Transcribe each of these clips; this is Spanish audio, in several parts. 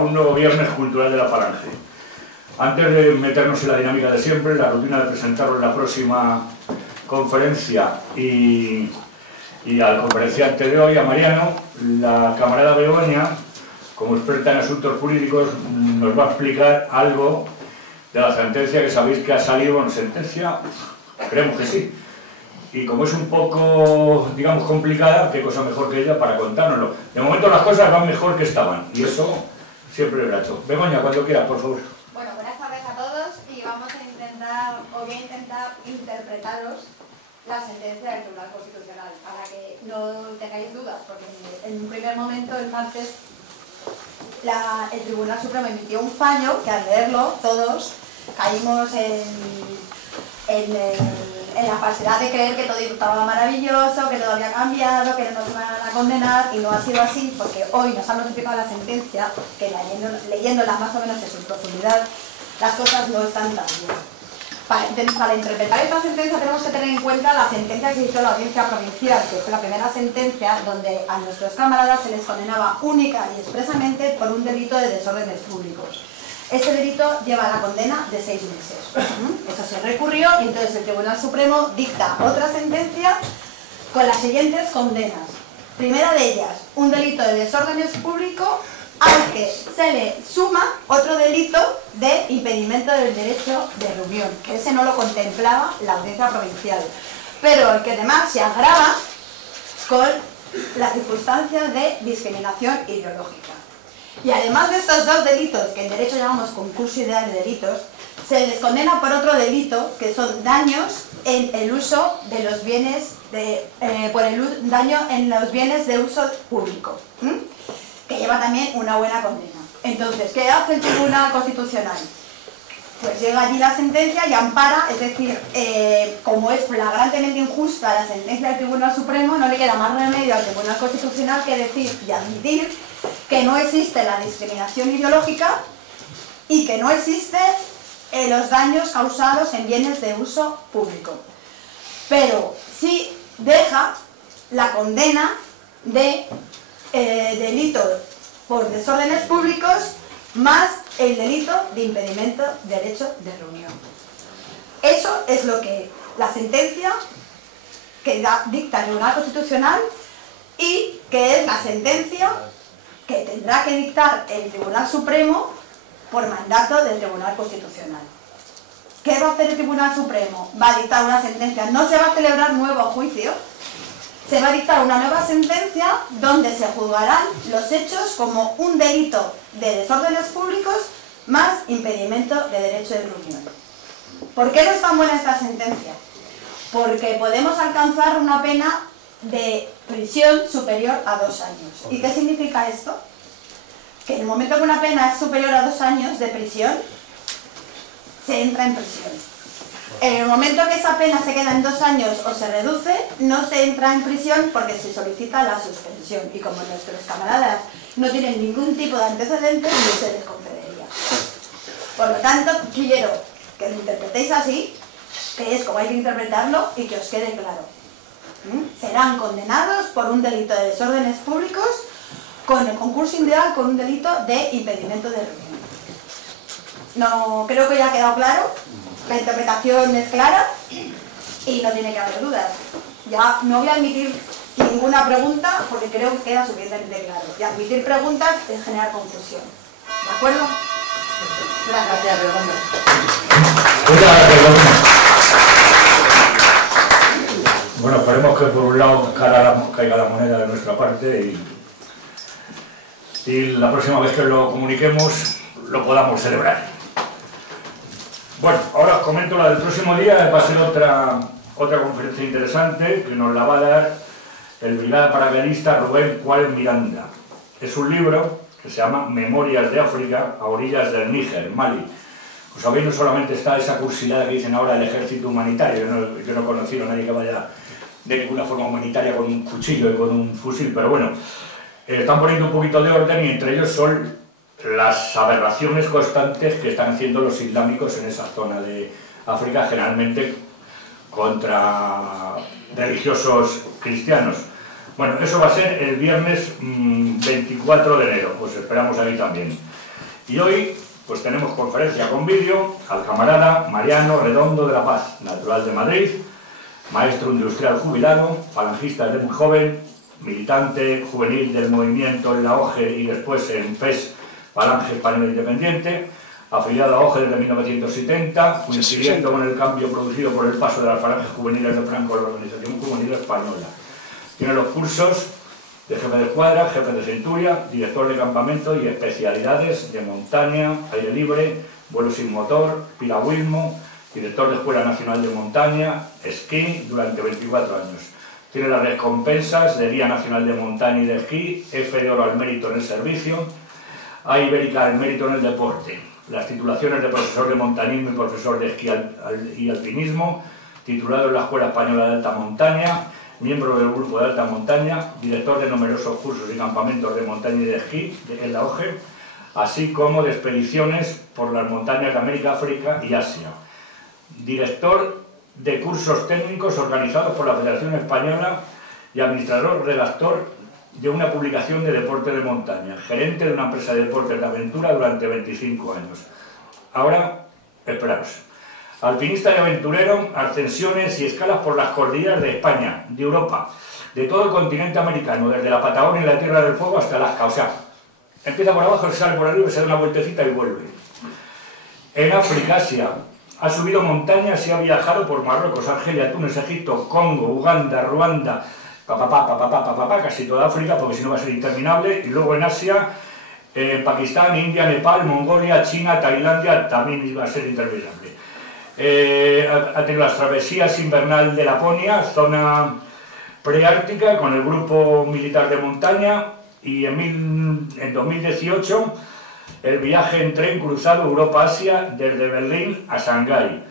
un nuevo viernes cultural de la Falange. Antes de meternos en la dinámica de siempre, la rutina de presentaros la próxima conferencia y al conferenciante de hoy, a Mariano, la camarada Begoña, como experta en asuntos jurídicos, nos va a explicar algo de la sentencia que sabéis que ha salido. Bueno, sentencia, creemos que sí. Y como es un poco, digamos, complicada, qué cosa mejor que ella para contárnoslo. De momento las cosas van mejor que estaban, y eso siempre es grato. Begoña, cuando quieras, por favor. Bueno, buenas tardes a todos, y vamos a intentar, o voy a intentar interpretaros la sentencia del Tribunal Constitucional, para que no tengáis dudas, porque en un primer momento, el martes, el Tribunal Supremo emitió un fallo que al leerlo todos caímos en la falsedad de creer que todo estaba maravilloso, que todo había cambiado, que no nos iban a condenar, y no ha sido así, porque hoy nos han notificado la sentencia, que leyéndola más o menos en su profundidad, las cosas no están tan bien. Para interpretar esta sentencia tenemos que tener en cuenta la sentencia que se hizo en la Audiencia Provincial, que fue la primera sentencia donde a nuestros camaradas se les condenaba única y expresamente por un delito de desórdenes públicos. Ese delito lleva la condena de 6 meses. Eso se recurrió y entonces el Tribunal Supremo dicta otra sentencia con las siguientes condenas. Primera de ellas, un delito de desórdenes públicos al que se le suma otro delito de impedimento del derecho de reunión, que ese no lo contemplaba la Audiencia Provincial, pero el que además se agrava con las circunstancias de discriminación ideológica. Y además de estos dos delitos, que en derecho llamamos concurso ideal de delitos, se les condena por otro delito, que son daños en el uso de los bienes, daño en los bienes de uso público, que lleva también una buena condena. Entonces, ¿qué hace el Tribunal Constitucional? Pues llega allí la sentencia y ampara, es decir, como es flagrantemente injusta la sentencia del Tribunal Supremo, no le queda más remedio al Tribunal Constitucional que decir y admitir que no existe la discriminación ideológica y que no existen los daños causados en bienes de uso público. Pero sí deja la condena de delito por desórdenes públicos más el delito de impedimento de derecho de reunión. Eso es lo que la sentencia que dicta el Tribunal Constitucional, y que es la sentencia que tendrá que dictar el Tribunal Supremo por mandato del Tribunal Constitucional. ¿Qué va a hacer el Tribunal Supremo? Va a dictar una sentencia, no se va a celebrar nuevo juicio, se va a dictar una nueva sentencia donde se juzgarán los hechos como un delito de desórdenes públicos más impedimento de derecho de reunión. ¿Por qué no es tan buena esta sentencia? Porque podemos alcanzar una pena de prisión superior a 2 años. ¿Y qué significa esto? Que en el momento que una pena es superior a 2 años de prisión, se entra en prisión. En el momento que esa pena se queda en 2 años o se reduce, no se entra en prisión porque se solicita la suspensión. Y como nuestros camaradas no tienen ningún tipo de antecedentes, no se les concedería. Por lo tanto, quiero que lo interpretéis así, que es como hay que interpretarlo, y que os quede claro. Serán condenados por un delito de desórdenes públicos con el concurso ideal, con un delito de impedimento de reunión. No, creo que ya ha quedado claro. La interpretación es clara y no tiene que haber dudas. Ya no voy a admitir ninguna pregunta porque creo que queda suficientemente claro. Y admitir preguntas es generar confusión. ¿De acuerdo? Gracias, Begoña. Muchas gracias, Begoña. Bueno, esperemos que por un lado caiga la moneda de nuestra parte y la próxima vez que lo comuniquemos lo podamos celebrar. Bueno, ahora os comento la del próximo día. Va a ser otra conferencia interesante que nos la va a dar el brigada paracaidista Rubén Juárez Miranda. Es un libro que se llama Memorias de África a orillas del Níger, Mali. Pues sabéis, no solamente está esa cursilada que dicen ahora el ejército humanitario, yo no he conocido a nadie que vaya de ninguna forma humanitaria con un cuchillo y con un fusil, pero bueno, están poniendo un poquito de orden, y entre ellos son las aberraciones constantes que están haciendo los islámicos en esa zona de África, generalmente contra religiosos cristianos. Bueno, eso va a ser el viernes 24 de enero, pues esperamos ahí también. Y hoy pues tenemos conferencia con vídeo al camarada Mariano Redondo de la Paz, natural de Madrid, maestro industrial jubilado, falangista desde muy joven, militante juvenil del movimiento en la OGE y después en FES, Falange Española Independiente, afiliado a OGE desde 1970, coincidiendo con el cambio producido por el paso de las falanges juveniles de Franco a la Organización Juvenil Española. Tiene los cursos de jefe de escuadra, jefe de centuria, director de campamento y especialidades de montaña, aire libre, vuelo sin motor, piragüismo, director de Escuela Nacional de Montaña, esquí durante 24 años. Tiene las recompensas de Día Nacional de Montaña y de Esquí, F de Oro al Mérito en el Servicio, A Ibérica al Mérito en el Deporte, las titulaciones de profesor de montañismo y profesor de esquí y alpinismo, titulado en la Escuela Española de Alta Montaña, miembro del Grupo de Alta Montaña, director de numerosos cursos y campamentos de montaña y de esquí en la OGE, así como de expediciones por las montañas de América, África y Asia. Director de cursos técnicos organizados por la Federación Española y administrador redactor de una publicación de deporte de montaña, gerente de una empresa de deportes de aventura durante 25 años. Ahora, esperaos. Alpinista y aventurero, ascensiones y escalas por las cordilleras de España, de Europa, de todo el continente americano, desde la Patagonia y la Tierra del Fuego hasta Alaska. O sea, empieza por abajo, se sale por arriba, se da una vueltecita y vuelve. En África, Asia, ha subido montañas y ha viajado por Marruecos, Argelia, Túnez, Egipto, Congo, Uganda, Ruanda, casi toda África, porque si no va a ser interminable, y luego en Asia, Pakistán, India, Nepal, Mongolia, China, Tailandia, también iba a ser interminable. Ha tenido las travesías invernal de Laponia, zona preártica, con el grupo militar de montaña, y en 2018 el viaje en tren cruzado Europa-Asia desde Berlín a Shanghái.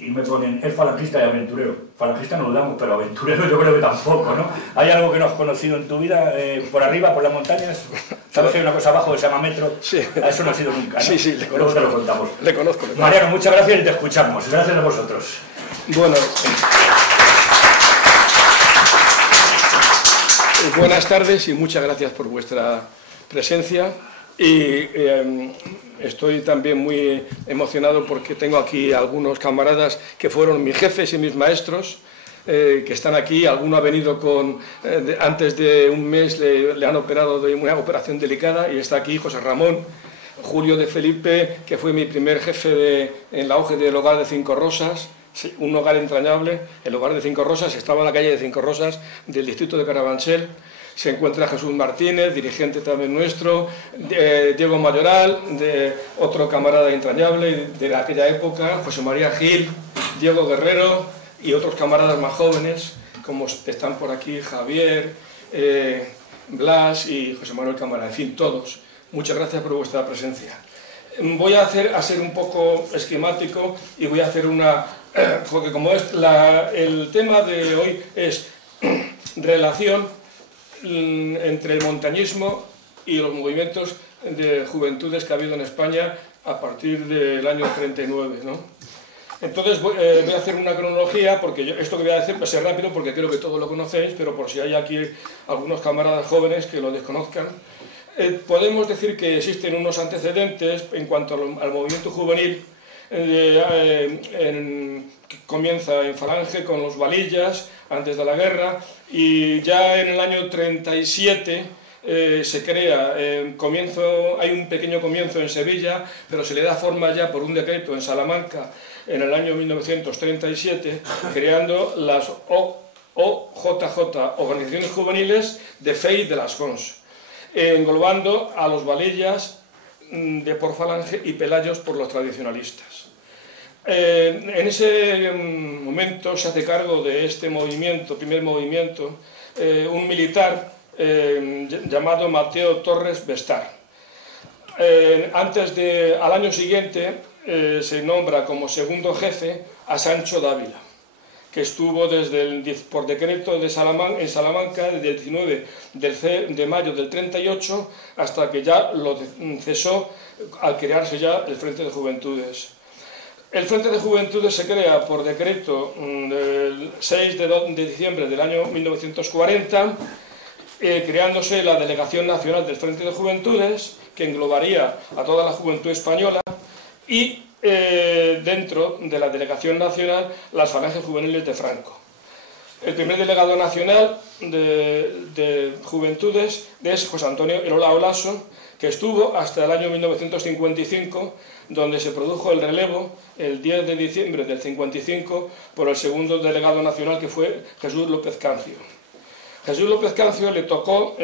Y me ponen, es falangista y aventurero. Falangista no dudamos, pero aventurero yo creo que tampoco, ¿no? ¿Hay algo que no has conocido en tu vida, por arriba, por las montañas? ¿Sabes que hay una cosa abajo que se llama metro? Sí. Eso no ha sido nunca, ¿no? Sí, sí, le conozco. Luego te lo contamos. Le conozco. Mariano, muchas gracias y te escuchamos. Gracias a vosotros. Bueno, buenas tardes y muchas gracias por vuestra presencia. Y estoy también muy emocionado porque tengo aquí algunos camaradas que fueron mis jefes y mis maestros, que están aquí. Alguno ha venido con, antes de un mes le han operado de una operación delicada y está aquí José Ramón, Julio de Felipe, que fue mi primer jefe en la OGE del Hogar de Cinco Rosas, un hogar entrañable. El Hogar de Cinco Rosas estaba en la calle de Cinco Rosas del distrito de Carabanchel. Se encuentra Jesús Martínez, dirigente también nuestro, Diego Mayoral, otro camarada entrañable de aquella época, José María Gil, Diego Guerrero y otros camaradas más jóvenes, como están por aquí Javier, Blas y José Manuel Cámara, en fin, todos. Muchas gracias por vuestra presencia. Voy a ser un poco esquemático y voy a hacer porque como el tema de hoy es relación entre el montañismo y los movimientos de juventudes que ha habido en España a partir del año 39, ¿no? Entonces voy a hacer una cronología, porque esto que voy a decir va a ser rápido porque creo que todos lo conocéis, pero por si hay aquí algunos camaradas jóvenes que lo desconozcan. Podemos decir que existen unos antecedentes en cuanto al movimiento juvenil, que comienza en Falange con los Valillas antes de la guerra, y ya en el año 37 se crea, hay un pequeño comienzo en Sevilla, pero se le da forma ya por un decreto en Salamanca en el año 1937, creando las OJJ, Organizaciones Juveniles de FEI de las Cons, englobando a los Valillas de por Falange y Pelayos por los tradicionalistas. En ese momento se hace cargo de este movimiento, primer movimiento, un militar llamado Mateo Torres Bestar. Al año siguiente se nombra como segundo jefe a Sancho Dávila, que estuvo por decreto en Salamanca desde el 19 de mayo del 38 hasta que ya lo cesó al crearse ya el Frente de Juventudes. El Frente de Juventudes se crea por decreto el 6 de diciembre del año 1940, creándose la Delegación Nacional del Frente de Juventudes, que englobaría a toda la juventud española, y dentro de la delegación nacional las falanges juveniles de Franco. El primer delegado nacional de Juventudes es José Antonio Elola Olaso, que estuvo hasta el año 1955, donde se produjo el relevo el 10 de diciembre del 55 por el segundo delegado nacional, que fue Jesús López Cancio. Jesús López Cancio le tocó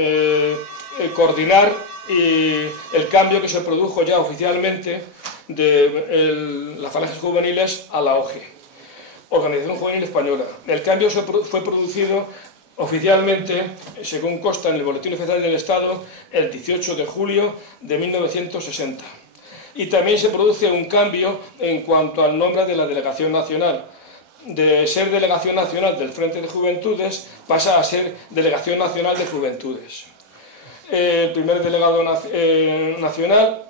coordinar el cambio que se produjo ya oficialmente de las falanges juveniles a la OGE, Organización Juvenil Española. El cambio fue producido oficialmente, según consta en el Boletín Oficial del Estado, el 18 de julio de 1960. Y también se produce un cambio en cuanto al nombre de la delegación nacional. De ser Delegación Nacional del Frente de Juventudes pasa a ser Delegación Nacional de Juventudes. El primer delegado nacional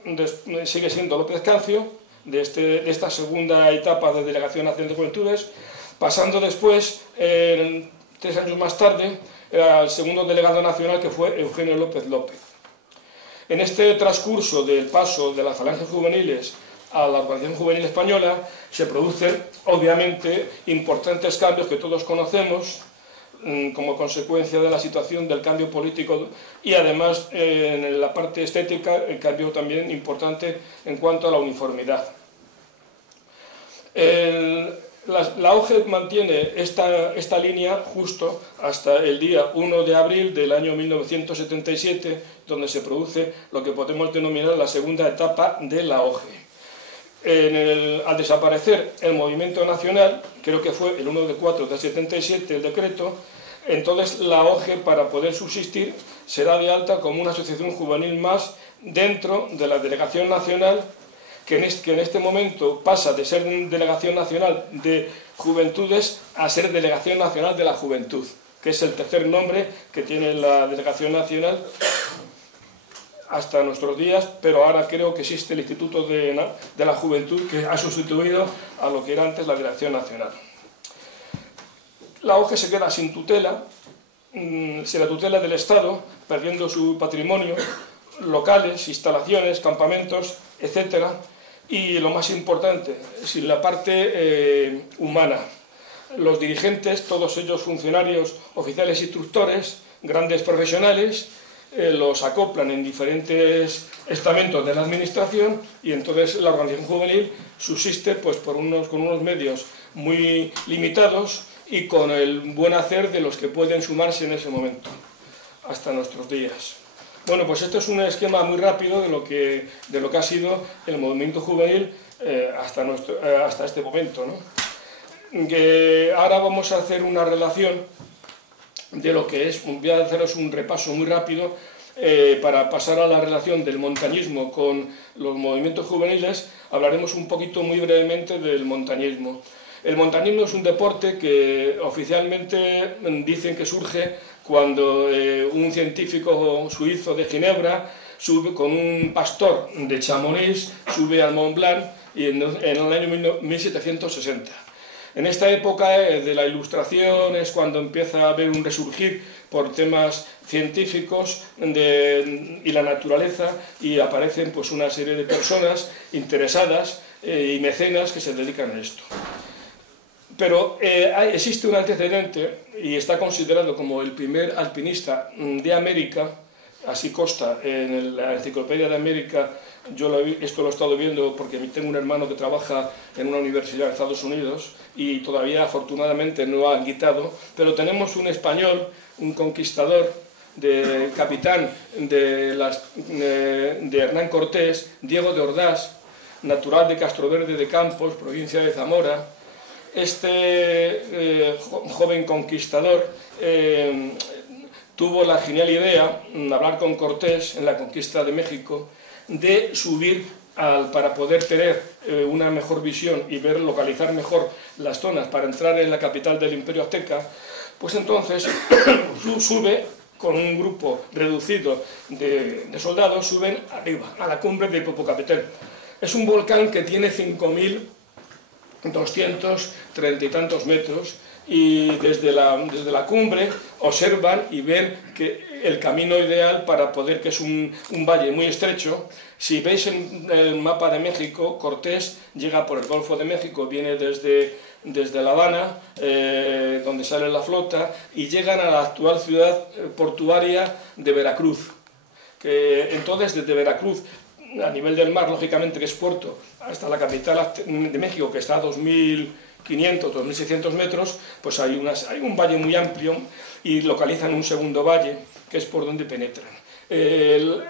sigue siendo López Cancio, de esta segunda etapa de Delegación Nacional de Juventudes, pasando después, 3 años más tarde, al segundo delegado nacional, que fue Eugenio López López. En este transcurso del paso de las falanges juveniles a la Organización Juvenil Española se producen, obviamente, importantes cambios que todos conocemos, como consecuencia de la situación del cambio político, y además en la parte estética el cambio también importante en cuanto a la uniformidad. La OGE mantiene esta línea justo hasta el día 1 de abril del año 1977, donde se produce lo que podemos denominar la segunda etapa de la OGE. Al desaparecer el movimiento nacional, creo que fue el 1 de 4 del 77 el decreto, entonces la OGE, para poder subsistir, será de alta como una asociación juvenil más dentro de la Delegación Nacional, que en este momento pasa de ser Delegación Nacional de Juventudes a ser Delegación Nacional de la Juventud, que es el tercer nombre que tiene la Delegación Nacional hasta nuestros días, pero ahora creo que existe el Instituto de la Juventud, que ha sustituido a lo que era antes la Delegación Nacional. La OGE se queda sin tutela, sin la tutela del Estado, perdiendo su patrimonio, locales, instalaciones, campamentos, etc. Y lo más importante, sin la parte humana. Los dirigentes, todos ellos funcionarios, oficiales, instructores, grandes profesionales, los acoplan en diferentes estamentos de la administración, y entonces la organización juvenil subsiste pues, con unos medios muy limitados y con el buen hacer de los que pueden sumarse en ese momento, hasta nuestros días. Bueno, pues este es un esquema muy rápido de lo que ha sido el movimiento juvenil hasta este momento, ¿no? Que ahora vamos a hacer una relación de lo que es, voy a haceros un repaso muy rápido para pasar a la relación del montañismo con los movimientos juveniles. Hablaremos un poquito muy brevemente del montañismo. El montañismo es un deporte que oficialmente dicen que surge cuando un científico suizo de Ginebra sube con un pastor de Chamonix, sube al Mont Blanc, y en el año 1760. En esta época de la Ilustración es cuando empieza a haber un resurgir por temas científicos y la naturaleza, y aparecen pues, una serie de personas interesadas y mecenas que se dedican a esto. Pero existe un antecedente, y está considerado como el primer alpinista de América, así consta en la Enciclopedia de América. Esto lo he estado viendo porque tengo un hermano que trabaja en una universidad de Estados Unidos y todavía afortunadamente no ha quitado, pero tenemos un español, un conquistador, capitán de Hernán Cortés, Diego de Ordaz, natural de Castroverde de Campos, provincia de Zamora. Este joven conquistador tuvo la genial idea de hablar con Cortés en la conquista de México, de subir para poder tener una mejor visión y localizar mejor las zonas para entrar en la capital del Imperio Azteca. Pues entonces sube con un grupo reducido de soldados, suben arriba, a la cumbre del Popocatépetl. Es un volcán que tiene 5.230 y tantos metros, y desde la cumbre observan y ven que el camino ideal para poder, que es un valle muy estrecho. Si veis en el mapa de México, Cortés llega por el Golfo de México, viene desde La Habana, donde sale la flota, y llegan a la actual ciudad portuaria de Veracruz. Entonces, desde Veracruz, a nivel del mar, lógicamente, que es puerto, hasta la capital de México, que está a 2.500, 2.600 metros, pues hay un valle muy amplio, y localizan un segundo valle, que es por donde penetran.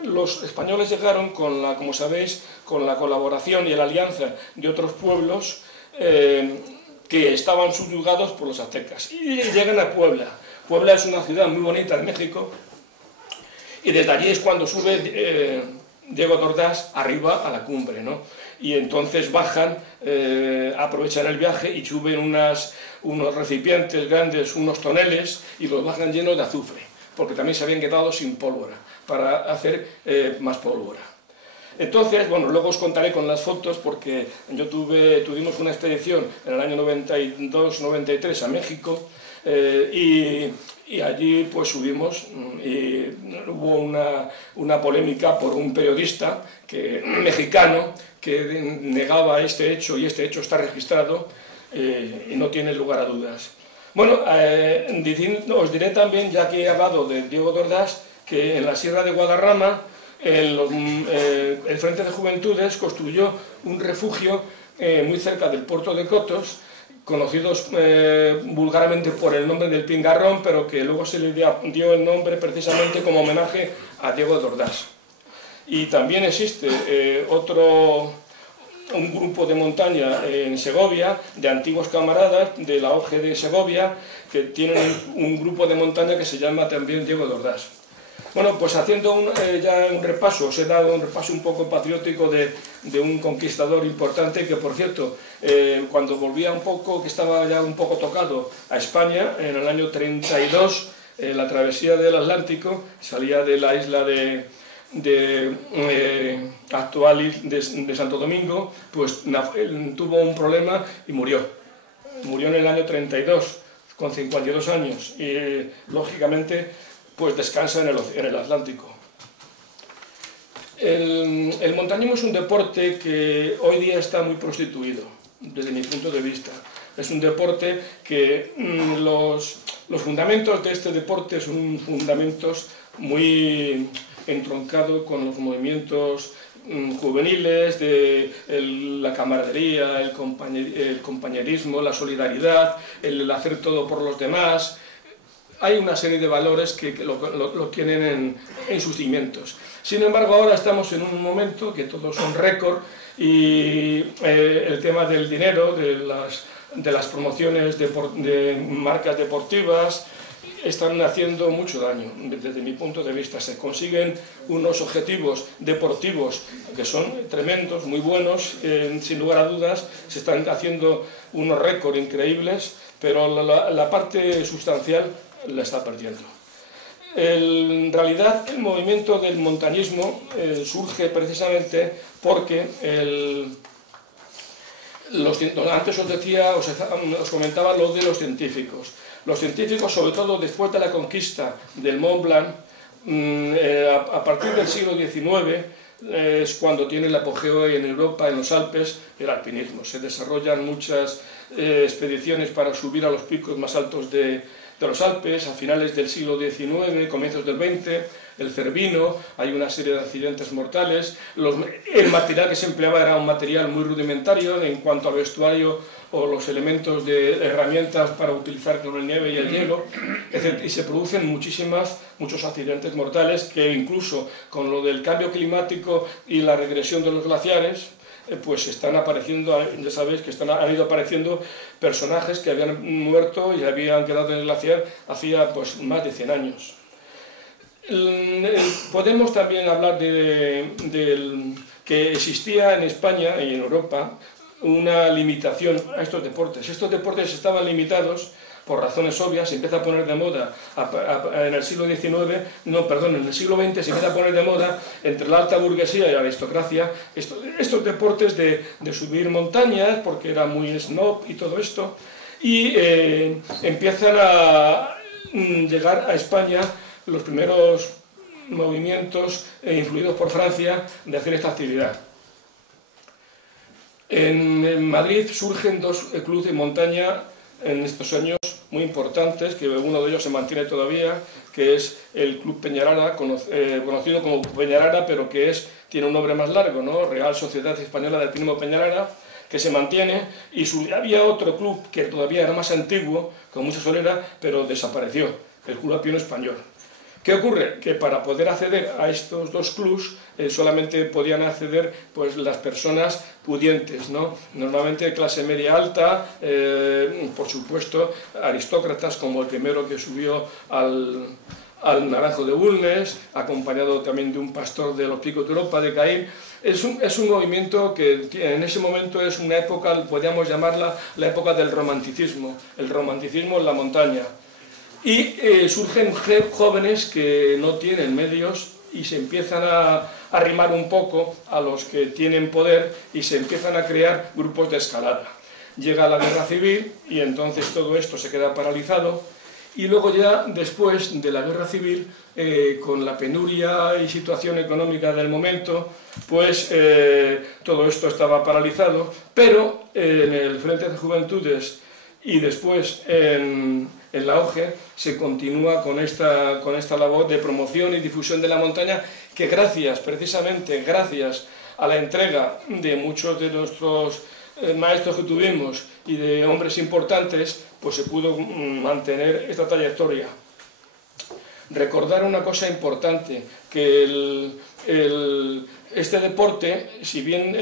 Los españoles llegaron, como sabéis, con la colaboración y la alianza de otros pueblos que estaban subyugados por los aztecas, y llegan a Puebla. Puebla es una ciudad muy bonita de México, y desde allí es cuando sube Diego de Ordaz arriba a la cumbre, ¿no? Y entonces bajan, aprovechan el viaje y suben unos recipientes grandes, unos toneles, y los bajan llenos de azufre, porque también se habían quedado sin pólvora, para hacer más pólvora. Entonces, bueno, luego os contaré con las fotos, porque tuvimos una expedición en el año 92-93 a México, y allí pues subimos, y hubo una polémica por un periodista mexicano que negaba este hecho, y este hecho está registrado y no tiene lugar a dudas. Bueno, os diré también, ya que he hablado de Diego de Ordaz, que en la Sierra de Guadarrama el Frente de Juventudes construyó un refugio muy cerca del puerto de Cotos, conocidos vulgarmente por el nombre del Pingarrón, pero que luego se le dio el nombre precisamente como homenaje a Diego de Ordaz. Y también existe un grupo de montaña en Segovia, de antiguos camaradas de la OG de Segovia, que tienen un grupo de montaña que se llama también Diego de Ordaz. Bueno, pues haciendo ya un repaso, os he dado un repaso un poco patriótico de un conquistador importante que, por cierto, cuando volvía un poco, que estaba ya un poco tocado a España, en el año 32, la travesía del Atlántico, salía de la isla actual de Santo Domingo, pues tuvo un problema y murió. Murió en el año 32, con 52 años, y lógicamente pues descansa en el Atlántico. El montañismo es un deporte que hoy día está muy prostituido, desde mi punto de vista. Es un deporte que los fundamentos de este deporte son fundamentos muy entroncados con los movimientos juveniles, de la camaradería, el compañerismo, la solidaridad, el hacer todo por los demás. Hay una serie de valores que lo tienen en sus cimientos. Sin embargo, ahora estamos en un momento que todos son récord, y el tema del dinero, de las promociones de marcas deportivas, están haciendo mucho daño, desde mi punto de vista. Se consiguen unos objetivos deportivos que son tremendos, muy buenos, sin lugar a dudas. Se están haciendo unos récords increíbles, pero la parte sustancial la está perdiendo. En realidad, el movimiento del montañismo surge precisamente porque antes os comentaba lo de los científicos. Los científicos, sobre todo después de la conquista del Mont Blanc, a partir del siglo XIX, es cuando tiene el apogeo en Europa, en los Alpes, el alpinismo. Se desarrollan muchas expediciones para subir a los picos más altos de los Alpes, a finales del siglo XIX, comienzos del XX, el Cervino, hay una serie de accidentes mortales. El material que se empleaba era un material muy rudimentario en cuanto a vestuario o los elementos de herramientas para utilizar con el nieve y el hielo, etc. Y se producen muchos accidentes mortales que, incluso con lo del cambio climático y la regresión de los glaciares, pues están apareciendo, ya sabéis que han ido apareciendo personajes que habían muerto y habían quedado en el glaciar hacía pues más de 100 años. Podemos también hablar que existía en España y en Europa una limitación a estos deportes. Estos deportes estaban limitados por razones obvias. Se empieza a poner de moda en el siglo XIX, en el siglo XX se empieza a poner de moda entre la alta burguesía y la aristocracia estos deportes de subir montañas, porque era muy snob y todo esto, y empiezan a llegar a España los primeros movimientos influidos por Francia de hacer esta actividad. En Madrid surgen dos clubes de montaña en estos años muy importantes, que uno de ellos se mantiene todavía, que es el Club Peñalara, conocido como Peñalara, pero que tiene un nombre más largo, ¿no? Real Sociedad Española de Alpinismo Peñalara, que se mantiene, y había otro club que todavía era más antiguo, con mucha solera, pero desapareció, el Club Alpino Español. ¿Qué ocurre? Que para poder acceder a estos dos clubs solamente podían acceder pues, las personas pudientes, ¿no? Normalmente de clase media alta, por supuesto aristócratas como el primero que subió al Naranjo de Bulnes, acompañado también de un pastor de los Picos de Europa, de Caín. Es un movimiento que en ese momento es una época, podríamos llamarla la época del romanticismo, el romanticismo en la montaña. Y surgen jóvenes que no tienen medios y se empiezan a arrimar un poco a los que tienen poder y se empiezan a crear grupos de escalada. Llega la guerra civil y entonces todo esto se queda paralizado y luego ya después de la guerra civil, con la penuria y situación económica del momento, pues todo esto estaba paralizado, pero en el Frente de Juventudes y después en la OGE se continúa con esta labor de promoción y difusión de la montaña que precisamente gracias a la entrega de muchos de nuestros maestros que tuvimos y de hombres importantes, pues se pudo mantener esta trayectoria. Recordar una cosa importante, que este deporte, si bien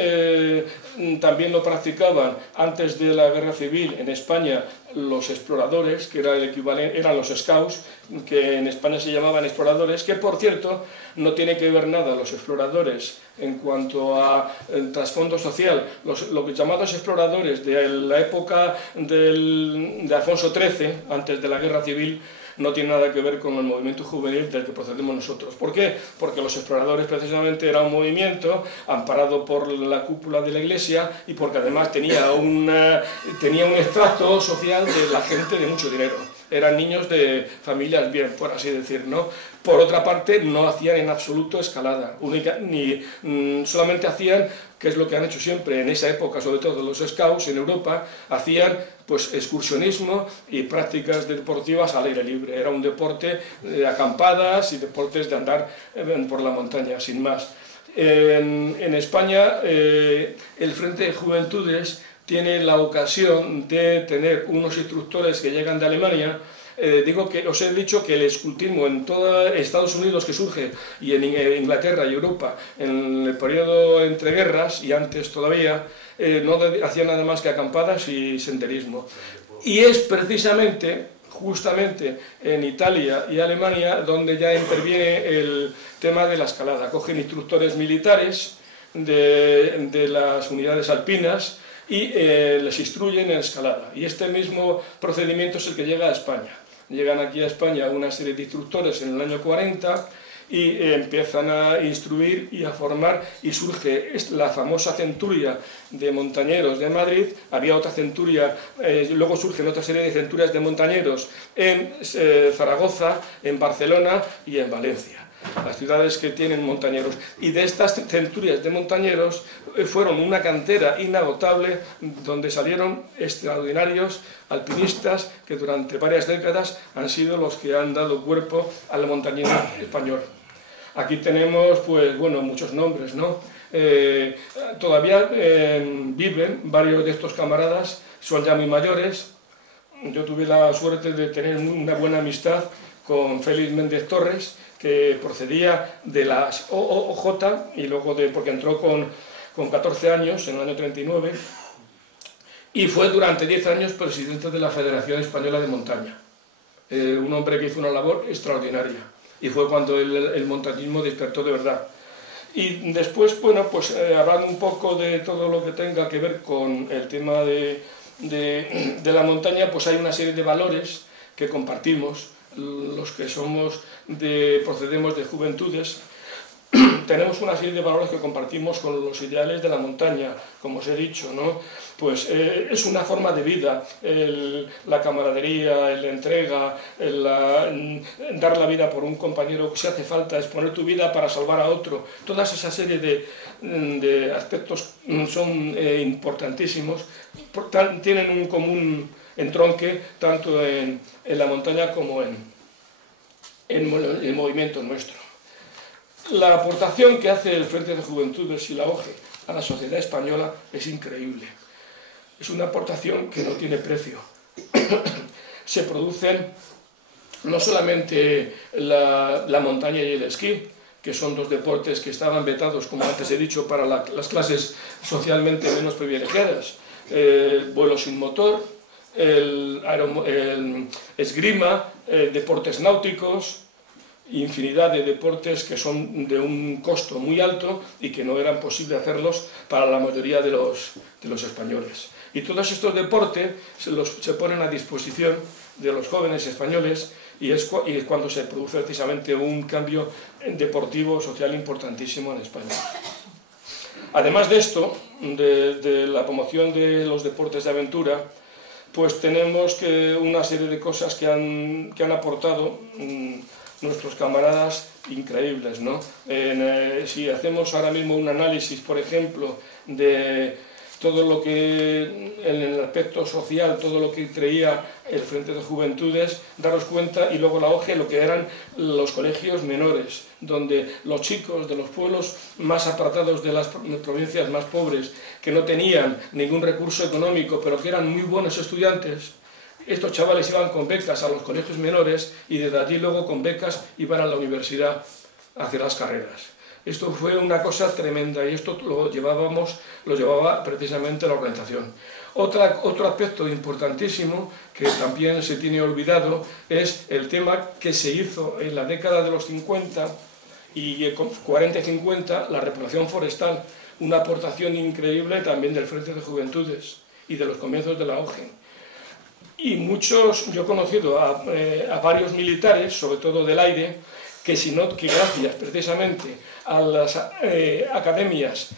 también lo practicaban antes de la guerra civil en España los exploradores, que era el equivalente, eran los scouts, que en España se llamaban exploradores, que por cierto no tiene que ver nada los exploradores en cuanto a trasfondo social. Los llamados exploradores de la época de Alfonso XIII, antes de la guerra civil, no tiene nada que ver con el movimiento juvenil del que procedemos nosotros. ¿Por qué? Porque los exploradores precisamente era un movimiento amparado por la cúpula de la Iglesia y porque además tenía un extracto social de la gente de mucho dinero. Eran niños de familias bien, por así decir, ¿no? Por otra parte, no hacían en absoluto escalada, solamente hacían, que es lo que han hecho siempre en esa época, sobre todo los scouts en Europa, hacían pues excursionismo y prácticas deportivas al aire libre. Era un deporte de acampadas y deportes de andar por la montaña, sin más. En España, el Frente de Juventudes tiene la ocasión de tener unos instructores que llegan de Alemania. Os he dicho que el escultismo en todo Estados Unidos que surge y en Inglaterra y Europa en el periodo entre guerras y antes todavía no hacían nada más que acampadas y senderismo. Y es precisamente, justamente en Italia y Alemania donde ya interviene el tema de la escalada. Cogen instructores militares de las unidades alpinas y les instruyen en escalada. Y este mismo procedimiento es el que llega a España. Llegan aquí a España una serie de instructores en el año 40 y empiezan a instruir y a formar y surge la famosa centuria de montañeros de Madrid. Había otra centuria, luego surgen otra serie de centurias de montañeros en Zaragoza, en Barcelona y en Valencia. Las ciudades que tienen montañeros, y de estas centurias de montañeros fueron una cantera inagotable donde salieron extraordinarios alpinistas que durante varias décadas han sido los que han dado cuerpo al montañismo español. Aquí tenemos, pues bueno, muchos nombres, ¿no? Todavía viven varios de estos camaradas, son ya muy mayores. Yo tuve la suerte de tener una buena amistad con Félix Méndez Torres, que procedía de la OJ y luego porque entró con 14 años, en el año 39, y fue durante 10 años presidente de la Federación Española de Montaña. Un hombre que hizo una labor extraordinaria, y fue cuando el montañismo despertó de verdad. Y después, bueno, pues hablando un poco de todo lo que tenga que ver con el tema de la montaña, pues hay una serie de valores que compartimos, los que procedemos de juventudes. tenemos una serie de valores que compartimos con los ideales de la montaña, como os he dicho, ¿no? Pues es una forma de vida, la camaradería, la entrega, dar la vida por un compañero si hace falta, exponer tu vida para salvar a otro. Toda esa serie de aspectos son importantísimos, tienen un común entronque tanto en la montaña como en el movimiento nuestro. La aportación que hace el Frente de Juventudes y la OGE a la sociedad española es increíble. Es una aportación que no tiene precio. Se producen no solamente la montaña y el esquí, que son dos deportes que estaban vetados, como antes he dicho, para las clases socialmente menos privilegiadas, vuelo sin motor, el esgrima, deportes náuticos, infinidad de deportes que son de un costo muy alto y que no eran posible hacerlos para la mayoría de los españoles. Y todos estos deportes se ponen a disposición de los jóvenes españoles y es cuando se produce precisamente un cambio deportivo social importantísimo en España. Además de esto, de la promoción de los deportes de aventura, pues tenemos una serie de cosas que han aportado nuestros camaradas increíbles, ¿no? Si hacemos ahora mismo un análisis, por ejemplo, de todo lo que, en el aspecto social, todo lo que traía el Frente de Juventudes, daros cuenta, y luego la OGE, lo que eran los colegios menores, donde los chicos de los pueblos más apartados de las provincias más pobres, que no tenían ningún recurso económico, pero que eran muy buenos estudiantes, estos chavales iban con becas a los colegios menores y desde allí luego con becas iban a la universidad a hacer las carreras. Esto fue una cosa tremenda y esto lo llevaba precisamente la organización. Otro aspecto importantísimo que también se tiene olvidado es el tema que se hizo en la década de los 50 y 40 y 50, la repoblación forestal, una aportación increíble también del Frente de Juventudes y de los comienzos de la OGE. Y yo he conocido a varios militares, sobre todo del aire, que gracias precisamente a las academias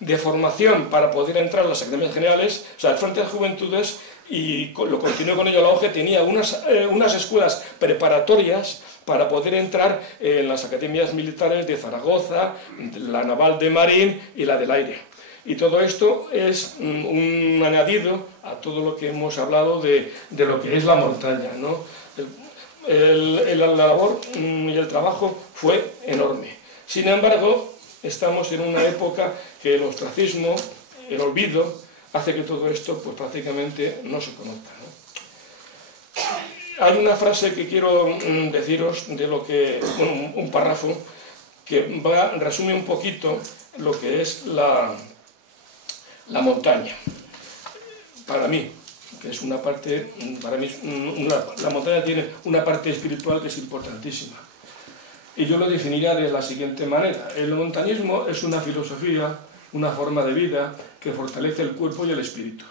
de formación para poder entrar a las academias generales, o sea, el Frente de Juventudes, y lo continuó con ello la OGE, tenía unas escuelas preparatorias para poder entrar en las academias militares de Zaragoza, la Naval de Marín y la del aire. Y todo esto es un añadido a todo lo que hemos hablado de lo que es la montaña, ¿no? La labor y el trabajo fue enorme. Sin embargo, estamos en una época que el ostracismo, el olvido, hace que todo esto pues, prácticamente no se conozca, ¿no? Hay una frase que quiero deciros, un párrafo, que resume un poquito lo que es la montaña. Para mí, que es una parte, la montaña tiene una parte espiritual que es importantísima. Y yo lo definiría de la siguiente manera. El montañismo es una filosofía, una forma de vida que fortalece el cuerpo y el espíritu.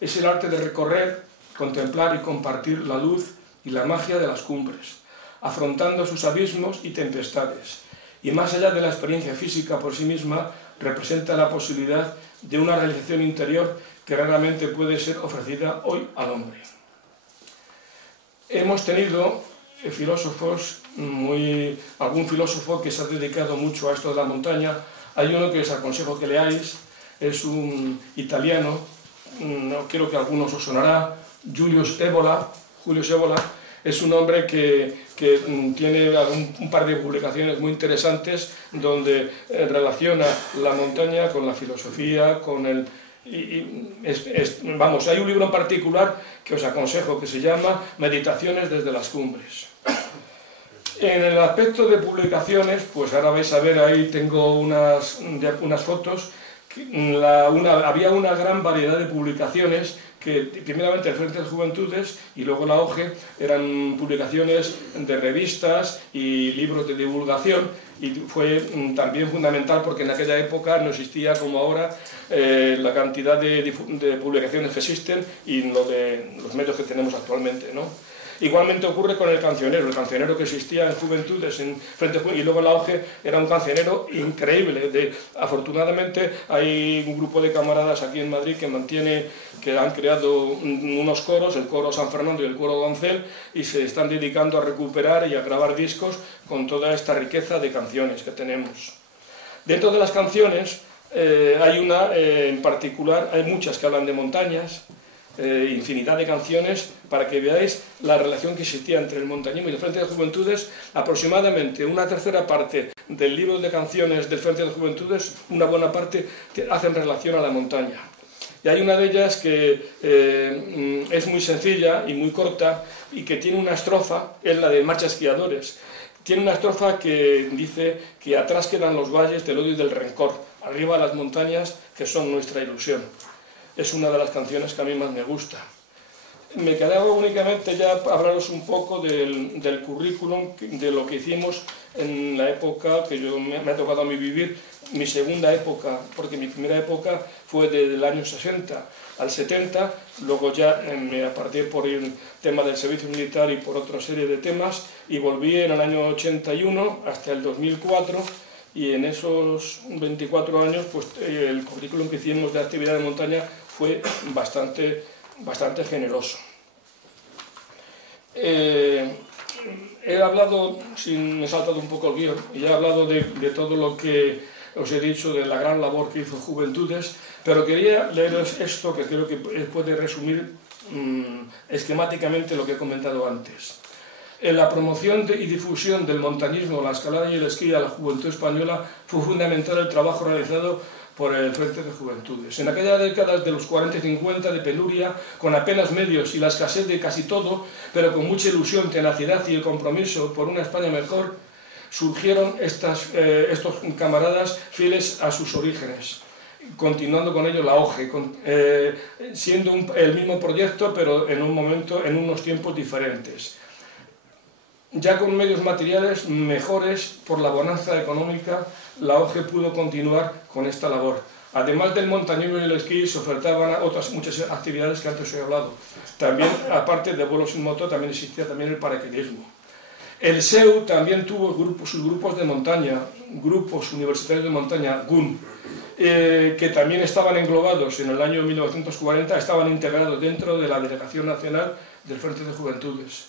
Es el arte de recorrer, contemplar y compartir la luz y la magia de las cumbres, afrontando sus abismos y tempestades. Y más allá de la experiencia física por sí misma, representa la posibilidad de una realización interior que raramente puede ser ofrecida hoy al hombre. Hemos tenido filósofos, algún filósofo que se ha dedicado mucho a esto de la montaña. Hay uno que os aconsejo que leáis, es un italiano, no creo que a algunos os sonará, Julius Evola. Es un hombre que tiene un par de publicaciones muy interesantes donde relaciona la montaña con la filosofía, con el... hay un libro en particular que os aconsejo que se llama Meditaciones desde las cumbres. En el aspecto de publicaciones, pues ahora vais a ver, ahí tengo unas fotos. Había una gran variedad de publicaciones que primeramente el Frente de Juventudes y luego la OGE eran publicaciones de revistas y libros de divulgación, y fue también fundamental porque en aquella época no existía como ahora la cantidad de publicaciones que existen y los medios que tenemos actualmente, ¿no? Igualmente ocurre con el cancionero que existía en Juventudes y luego la OGE era un cancionero increíble. Afortunadamente hay un grupo de camaradas aquí en Madrid que han creado unos coros, el coro San Fernando y el coro Doncel, y se están dedicando a recuperar y a grabar discos con toda esta riqueza de canciones que tenemos. Dentro de las canciones hay una en particular, hay muchas que hablan de montañas, infinidad de canciones, para que veáis la relación que existía entre el montañismo y el Frente de Juventudes. Aproximadamente una tercera parte del libro de canciones del Frente de Juventudes, una buena parte, hacen relación a la montaña. Y hay una de ellas que es muy sencilla y muy corta y que tiene una estrofa, es la de Marcha Esquiadores. Tiene una estrofa que dice que atrás quedan los valles del odio y del rencor, arriba las montañas que son nuestra ilusión. Es una de las canciones que a mí más me gusta. Me quedaba únicamente ya hablaros un poco del currículum, de lo que hicimos en la época que me ha tocado a mí vivir, mi segunda época, porque mi primera época fue desde el año 60 al 70, luego ya me aparté por el tema del servicio militar y por otra serie de temas, y volví en el año 81 hasta el 2004, y en esos 24 años pues, el currículum que hicimos de actividad de montaña fue bastante generoso. He hablado, me he saltado un poco el guión, y he hablado de todo lo que os he dicho, de la gran labor que hizo Juventudes, pero quería leeros esto que creo que puede resumir esquemáticamente lo que he comentado antes. En la promoción y difusión del montañismo, la escalada y el esquí a la juventud española fue fundamental el trabajo realizado por el Frente de Juventudes. En aquellas décadas de los 40 y 50 de penuria, con apenas medios y la escasez de casi todo, pero con mucha ilusión, tenacidad y el compromiso por una España mejor, surgieron estos camaradas fieles a sus orígenes, continuando con ello la OGE, siendo el mismo proyecto, pero en unos tiempos diferentes. Ya con medios materiales mejores por la bonanza económica, la OGE pudo continuar con esta labor. Además del montañismo y el esquí, se ofertaban otras muchas actividades que antes he hablado. También, aparte de vuelos sin moto, también existía el paracaidismo. El SEU también tuvo sus grupos de montaña, grupos universitarios de montaña, GUN, que también estaban englobados en el año 1940, estaban integrados dentro de la Delegación Nacional del Frente de Juventudes.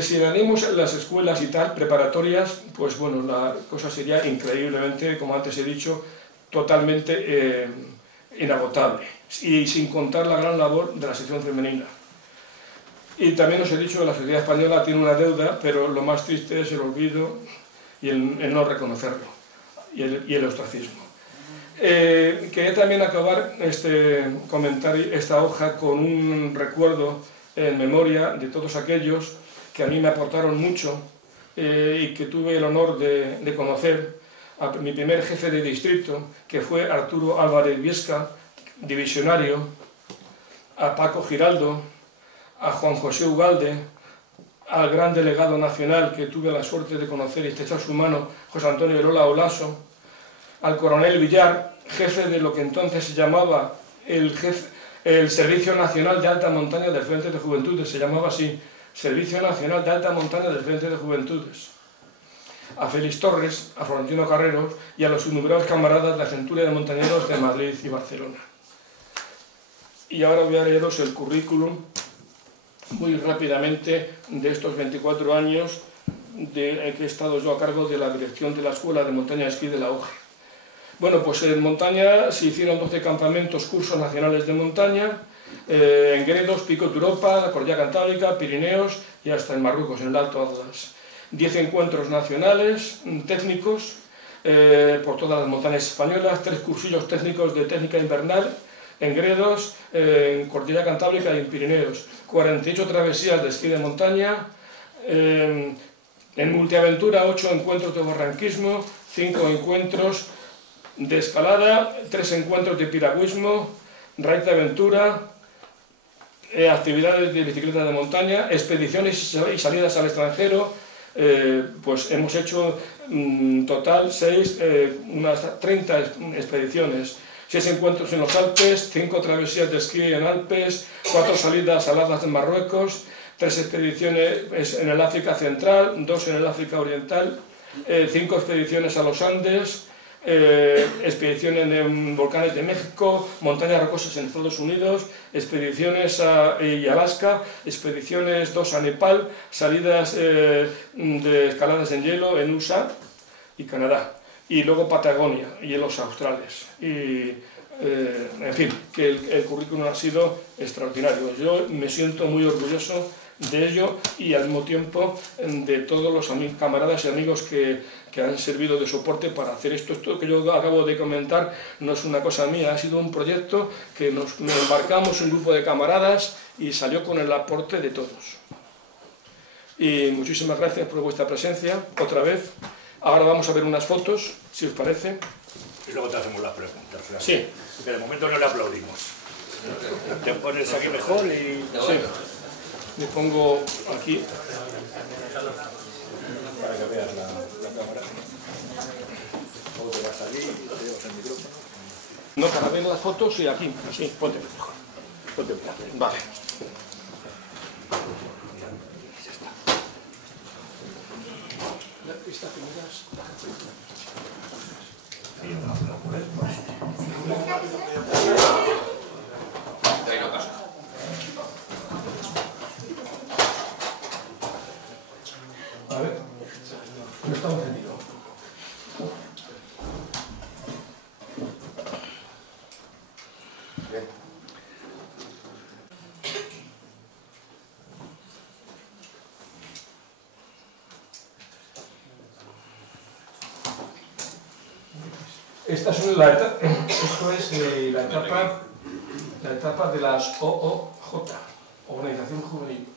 Si venimos en las escuelas y tal, preparatorias, pues bueno, la cosa sería increíblemente, como antes he dicho, totalmente inagotable, y sin contar la gran labor de la sección femenina. Y también os he dicho que la sociedad española tiene una deuda, pero lo más triste es el olvido y el no reconocerlo, y el ostracismo. Quería también acabar esta hoja con un recuerdo en memoria de todos aquellos que a mí me aportaron mucho y que tuve el honor de conocer. A mi primer jefe de distrito, que fue Arturo Álvarez Viesca, divisionario, a Paco Giraldo, a Juan José Ugalde, al gran delegado nacional que tuve la suerte de conocer y estrechar su mano, José Antonio Erola Olaso, al coronel Villar, jefe de lo que entonces se llamaba el Servicio Nacional de Alta Montaña del Frente de Juventudes, se llamaba así, Servicio Nacional de Alta Montaña del Frente de Juventudes, a Félix Torres, a Florentino Carreros y a los innumerables camaradas de la Centuria de Montañeros de Madrid y Barcelona. Y ahora voy a leeros el currículum muy rápidamente de estos 24 años que he estado yo a cargo de la dirección de la Escuela de Montaña y Esquí de la OGE. Bueno, pues en montaña se hicieron 12 campamentos, cursos nacionales de montaña, en Gredos, Pico de Europa, la Cordillera Cantábrica, Pirineos y hasta en Marruecos, en el Alto Atlas. 10 encuentros nacionales, técnicos, por todas las montañas españolas, 3 cursillos técnicos de técnica invernal, en Gredos, en Cordillera Cantábrica y en Pirineos. 48 travesías de esquí de montaña, en multiaventura 8 encuentros de barranquismo, 5 encuentros de escalada, 3 encuentros de piragüismo, raid de aventura, actividades de bicicleta de montaña, expediciones y salidas al extranjero. Pues hemos hecho total unas 30 expediciones, 6 encuentros en los Alpes, 5 travesías de esquí en Alpes, 4 salidas aladas en Marruecos, 3 expediciones en el África Central, 2 en el África Oriental, 5 expediciones a los Andes, expediciones en volcanes de México, montañas rocosas en Estados Unidos, expediciones a Alaska, expediciones 2 a Nepal, salidas de escaladas en hielo en USA y Canadá, y luego Patagonia, hielos australes. Y, en fin, que el currículum ha sido extraordinario. Yo me siento muy orgulloso de ello y al mismo tiempo de todos los camaradas y amigos que han servido de soporte para hacer esto. Esto que yo acabo de comentar no es una cosa mía, ha sido un proyecto que nos embarcamos un grupo de camaradas y salió con el aporte de todos. Y muchísimas gracias por vuestra presencia otra vez. Ahora vamos a ver unas fotos, si os parece. Y luego te hacemos las preguntas. O sea, sí. Que de momento no le aplaudimos. Te pones aquí mejor y... Sí. Me pongo aquí. Para que veas la cámara. O te vas allí y te llevas el micrófono. No, para ver las fotos y aquí. Sí, ponte mejor. Ponte mejor. Vale. Ya está. Esta primera es... A ver, no está encendido. Bien. Esta es esto es la etapa de las OOJ, Organización Juvenil.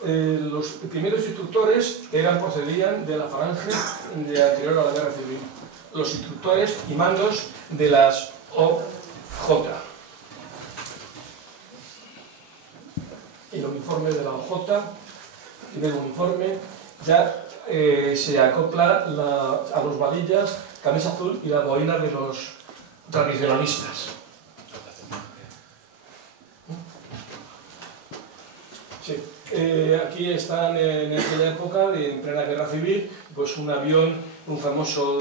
Los primeros instructores procedían de la falange anterior a la Guerra Civil. Los instructores y mandos de las OJ. El uniforme de la OJ, el primer uniforme, ya se acopla a los valillas, camisa azul y la boina de los tradicionalistas. Sí. Aquí están en aquella época, en plena guerra civil, pues un avión, un famoso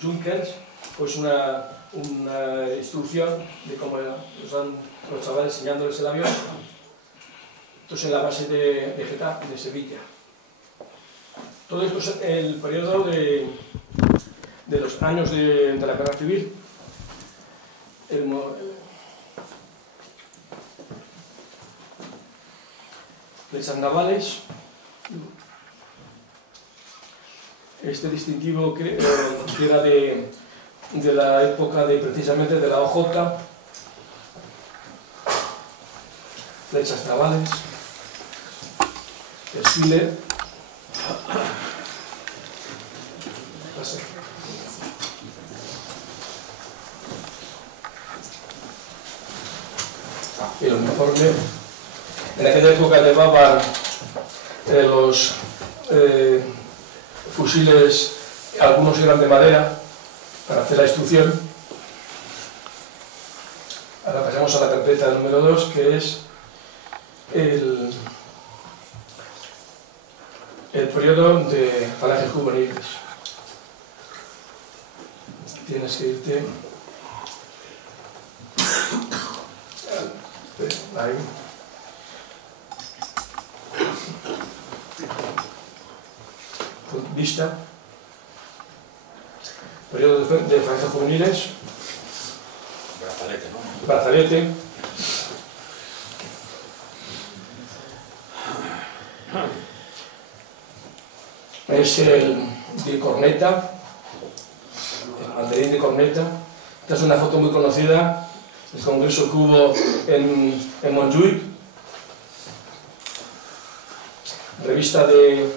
Junkers, pues una instrucción de cómo están los chavales enseñándoles el avión. Entonces en la base de Getafe, de Sevilla. Todo esto es el periodo de los años de la guerra civil. Flechas navales. Este distintivo que era de la época precisamente de la OJ. Flechas navales. Desfile. El uniforme. En aquella época llevaban los fusiles, algunos eran de madera, para hacer la instrucción. Ahora pasamos a la carpeta número 2, que es el periodo de falanges juveniles. Tienes que irte ahí. Vista. Periodo de falanges juveniles. Brazalete, ¿no? Brazalete. Es el de corneta, el banderín de corneta. Esta es una foto muy conocida del Congreso que hubo en Montjuïc, revista de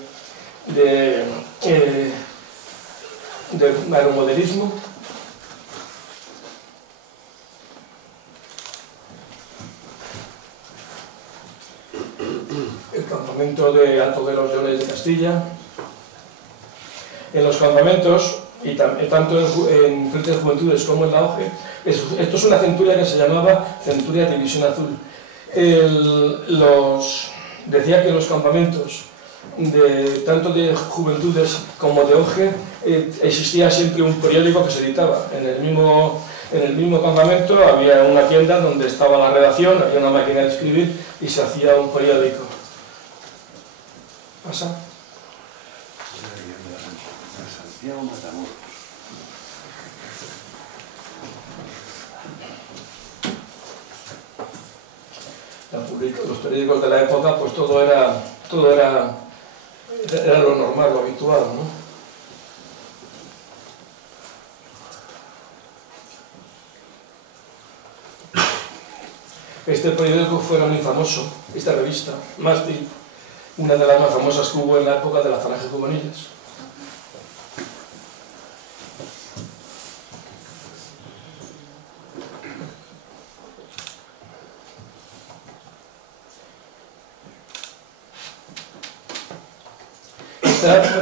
aeromodelismo. El campamento de Alto de los Leones de Castilla. En los campamentos y tanto en Frente de Juventudes como en la OGE. Esto es una centuria que se llamaba Centuria División Azul. Decía que los campamentos, tanto de Juventudes como de OGE, existía siempre un periódico que se editaba. En el mismo campamento había una tienda donde estaba la redacción, había una máquina de escribir y se hacía un periódico. ¿Pasa? Santiago Matamoros. Los periódicos de la época, pues todo era lo normal, lo habitual, ¿no? Este periódico fue muy famoso, esta revista, Mástil, una de las más famosas que hubo en la época de las falanges juveniles.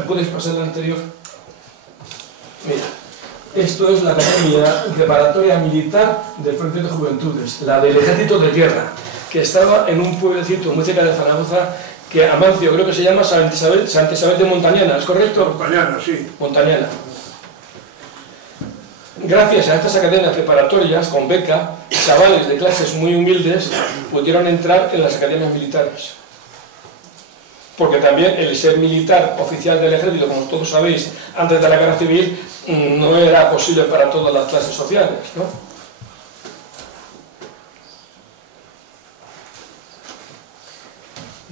¿Puedes pasar la anterior? Mira, esto es la Academia Preparatoria Militar del Frente de Juventudes, la del Ejército de Tierra, que estaba en un pueblecito muy cerca de Zaragoza, que Amancio, creo que se llama Santa Isabel de Montañana, ¿es correcto? Montañana, sí. Montañana. Gracias a estas academias preparatorias, con beca, chavales de clases muy humildes pudieron entrar en las academias militares. Porque también el ser militar oficial del ejército, como todos sabéis, antes de la guerra civil, no era posible para todas las clases sociales, ¿no?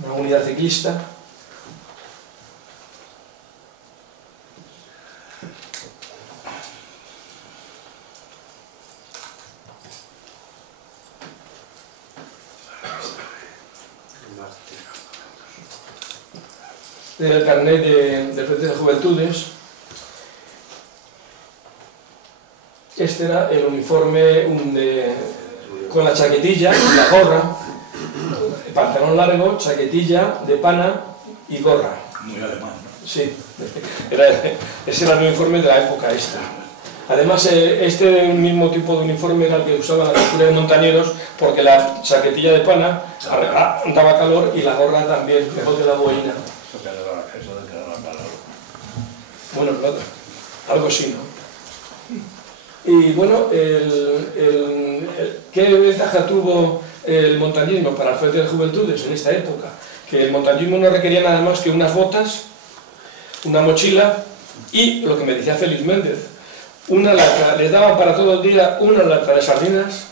Una unidad ciclista. El carnet de Frente de Juventudes. Este era el uniforme con la chaquetilla, la gorra, pantalón largo, chaquetilla de pana y gorra. Muy alemán, ¿no? Sí, ese era el uniforme de la época esta. Además, este mismo tipo de uniforme era el que usaban la cultura de montañeros, porque la chaquetilla de pana daba calor y la gorra también, mejor que la boina. Eso de que daba calor. Bueno, claro, algo así, ¿no? Y bueno, ¿qué ventaja tuvo el montañismo para el Frente de Juventudes en esta época? Que el montañismo no requería nada más que unas botas, una mochila y, lo que me decía Félix Méndez, una lata, les daban para todo el día una lata de sardinas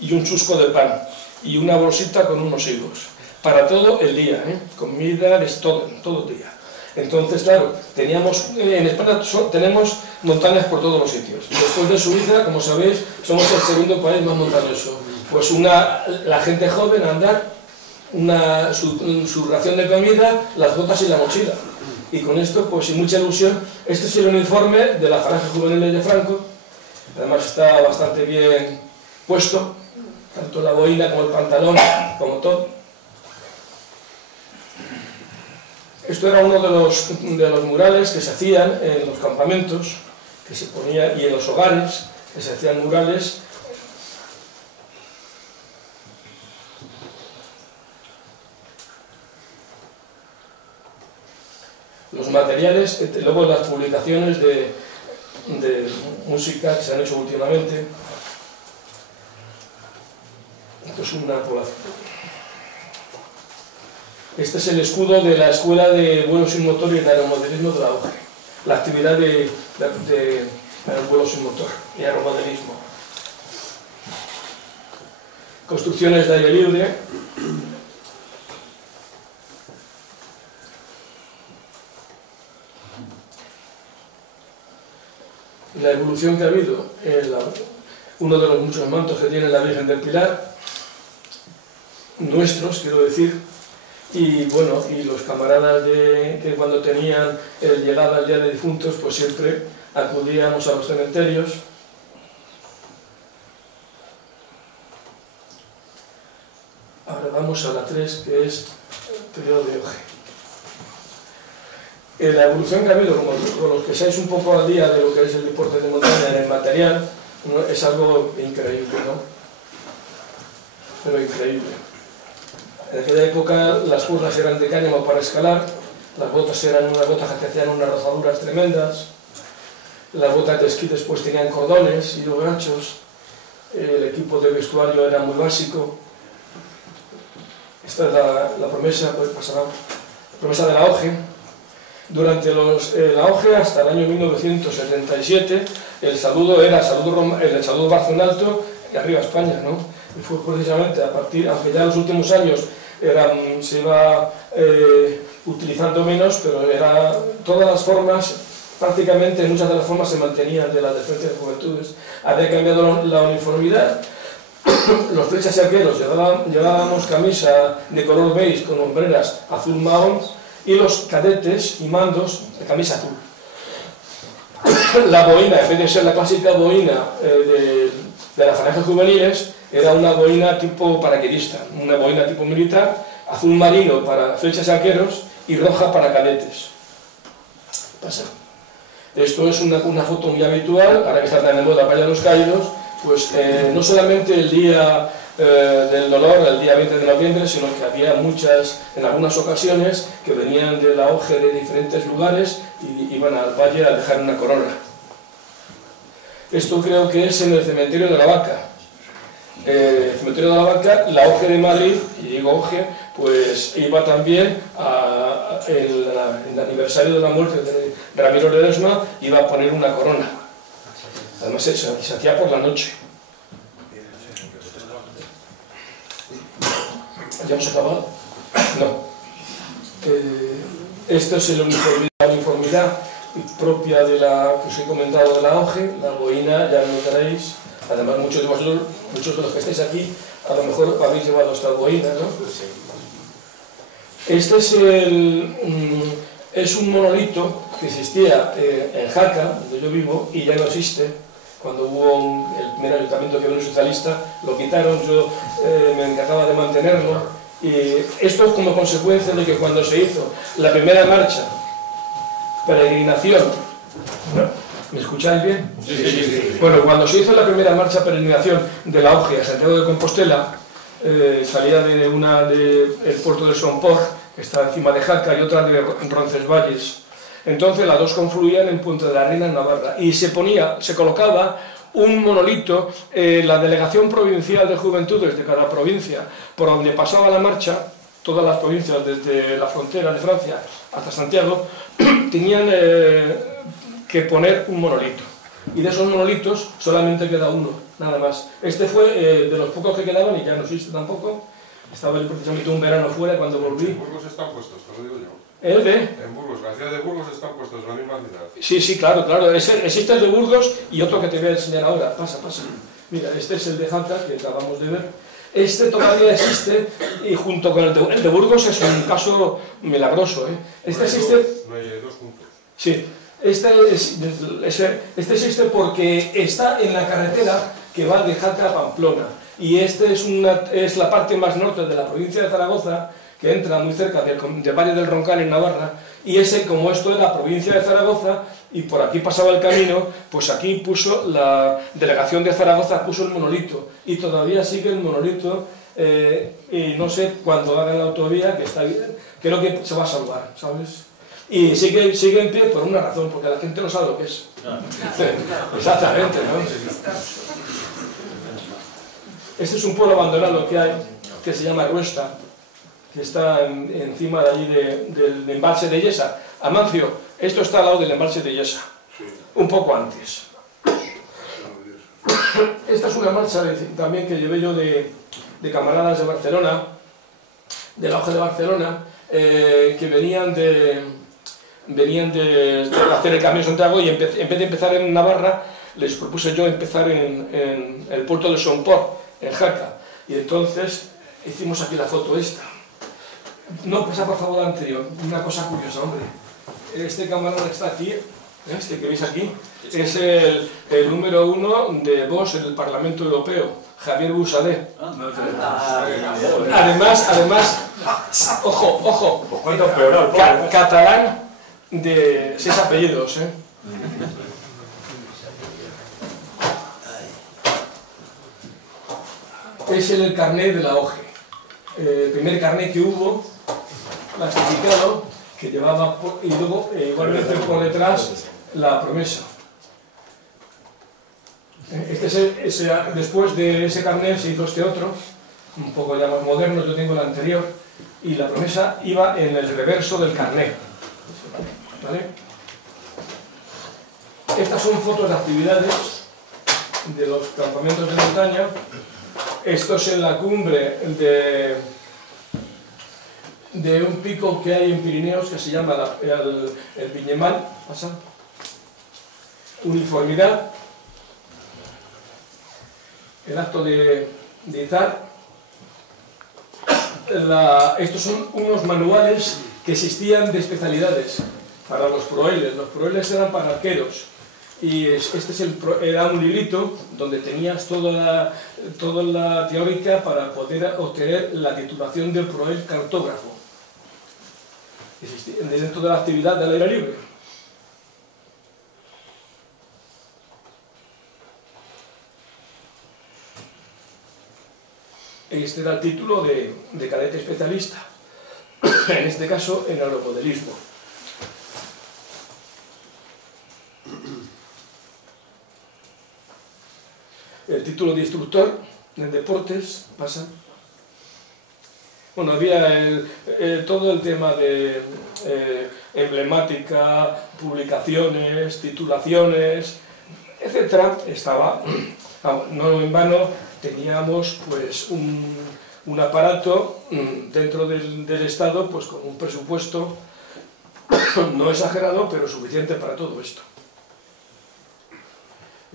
y un chusco de pan y una bolsita con unos higos. Para todo el día, comida, todo el día. Entonces, claro, en España tenemos montañas por todos los sitios. Después de Suiza, como sabéis, somos el segundo país más montañoso. Pues la gente joven a andar, su ración de comida, las botas y la mochila. Y con esto, pues sin mucha ilusión, este es el uniforme de la falange juvenil de Franco. Además está bastante bien puesto, tanto la boina como el pantalón, como todo. Esto era uno de los murales que se hacían en los campamentos, que se ponía, y en los hogares, que se hacían murales. Los materiales, luego las publicaciones de música que se han hecho últimamente. Esto es una población. Este es el escudo de la Escuela de Vuelo sin Motor y de Aeromodelismo de la OGE. La actividad de vuelo sin motor y aeromodelismo. Construcciones de aire libre. La evolución que ha habido en uno de los muchos mantos que tiene la Virgen del Pilar, nuestros, quiero decir. Y bueno, y los camaradas que cuando llegaba el día de difuntos, pues siempre acudíamos a los cementerios. Ahora vamos a la 3, que es el periodo de la evolución que ha habido, como los que seáis un poco al día de lo que es el deporte de montaña en el material, es algo increíble, ¿no? Pero increíble. En aquella época las curvas eran de cáñamo para escalar, las botas eran unas botas que hacían unas rozaduras tremendas, las botas de esquí después tenían cordones y los ganchos, el equipo de vestuario era muy básico. Esta es la promesa, pues pasará, la promesa del auge. Durante el auge hasta el año 1977 el saludo era el saludo Barzón Alto y arriba España, ¿no? Y fue precisamente a partir, aunque ya en los últimos años se iba utilizando menos, pero todas las formas, prácticamente muchas de las formas se mantenían de las de Frente de Juventudes. Había cambiado la uniformidad. Los flechas y arqueros llevábamos camisa de color beige con hombreras azul mahón y los cadetes y mandos de camisa azul. La boina, en vez de ser la clásica boina de las falanges juveniles, era una boina tipo paraquedista, una boina tipo militar, azul marino para flechas y arqueros y roja para cadetes. Pasa. Esto es una foto muy habitual, ahora que está tan de moda Valle de los Caídos, pues no solamente el día del dolor, el día 20 de noviembre, sino que había muchas, en algunas ocasiones, que venían del auge de diferentes lugares y iban al valle a dejar una corona. Esto creo que es en el cementerio de la Vaca. El cementerio de la Vaca, la Auge de Madrid, y digo Auge, pues iba también el aniversario de la muerte de Ramiro Ledesma, iba a poner una corona. Además se hacía por la noche. ¿Ya hemos acabado? No. Esto es la uniformidad propia de la que os he comentado de la Auge, la boina, ya lo notaréis. Además, muchos de los que estáis aquí, a lo mejor habéis llevado esta boina, ¿no? Este es un monolito que existía en Jaca, donde yo vivo, y ya no existe. Cuando hubo el primer ayuntamiento que vino socialista, lo quitaron, yo me encargaba de mantenerlo. Y esto es como consecuencia de que cuando se hizo la primera marcha, peregrinación, ¿no? ¿Me escucháis bien? Sí, sí, sí. Bueno, cuando se hizo la primera marcha peregrinación de la Auge a Santiago de Compostela, salía de el puerto de Somport, que está encima de Jaca, y otra de Roncesvalles. Entonces las dos confluían en Puente de la Reina, en Navarra, y se colocaba un monolito en la delegación provincial de Juventudes de cada provincia, por donde pasaba la marcha. Todas las provincias, desde la frontera de Francia hasta Santiago, tenían que poner un monolito. Y de esos monolitos solamente queda uno, nada más. Este fue de los pocos que quedaban y ya no existe tampoco. Estaba yo precisamente un verano fuera cuando volví. En Burgos están puestos, te lo digo yo. ¿El de? En Burgos, la ciudad de Burgos están puestos en la misma ciudad. Sí, sí, claro, claro. Existe el de Burgos y otro que te voy a enseñar ahora. Pasa, pasa. Mira, este es el de Jaca, que acabamos de ver. Este todavía existe y junto con el de Burgos es un caso milagroso, ¿eh? Este existe... No hay dos juntos. Sí. Este existe porque está en la carretera que va de Jaca a Pamplona. Y este es la parte más norte de la provincia de Zaragoza, que entra muy cerca del Valle del Roncal en Navarra, y como esto es la provincia de Zaragoza, y por aquí pasaba el camino, pues aquí puso la delegación de Zaragoza, puso el monolito, y todavía sigue el monolito, y no sé cuándo hagan la autovía, que está bien, creo que se va a salvar, ¿sabes? Y sigue en pie por una razón, porque la gente no sabe lo que es. Exactamente, ¿no? Este es un pueblo abandonado que hay, que se llama Ruesta, que está encima de allí del embalse de Yesa. Amancio, esto está al lado del embalse de Yesa, un poco antes. Esta es una marcha también que llevé yo de camaradas de Barcelona, de la Auge de Barcelona, que venían de hacer el Camino de Santiago, y en vez de empezar en Navarra, les propuse yo empezar en el puerto de Somport, en Jaca. Y entonces hicimos aquí la foto esta. No, pasa por favor la anterior. Una cosa curiosa, hombre. Este camarada está aquí, este que veis aquí, es el número 1 de Vox en el Parlamento Europeo, Javier Busadé. Además, ojo, Pues cuánto peor, catalán de 6 apellidos, ¿eh? Es el carnet de la OGE. El primer carnet que hubo, plastificado, que llevaba, y luego igualmente por detrás la promesa. Después de ese carnet se hizo este otro, un poco ya más moderno, yo tengo el anterior, y la promesa iba en el reverso del carnet. ¿Vale? Estas son fotos de actividades de los campamentos de montaña. Esto es en la cumbre de un pico que hay en Pirineos que se llama el Viñemal. ¿Pasa? Uniformidad. El acto de izar. Estos son unos manuales que existían de especialidades para los proeles. Los proeles eran para arqueros. Y era un librito donde tenías toda la teórica para poder obtener la titulación de proel cartógrafo. Dentro de la actividad del aire libre. Este era el título de cadete especialista, en este caso en aeromodelismo. El título de instructor en deportes pasa. Bueno, había todo el tema de emblemática, publicaciones, titulaciones, etcétera. Estaba, no en vano, teníamos pues un aparato dentro del Estado pues con un presupuesto no exagerado, pero suficiente para todo esto.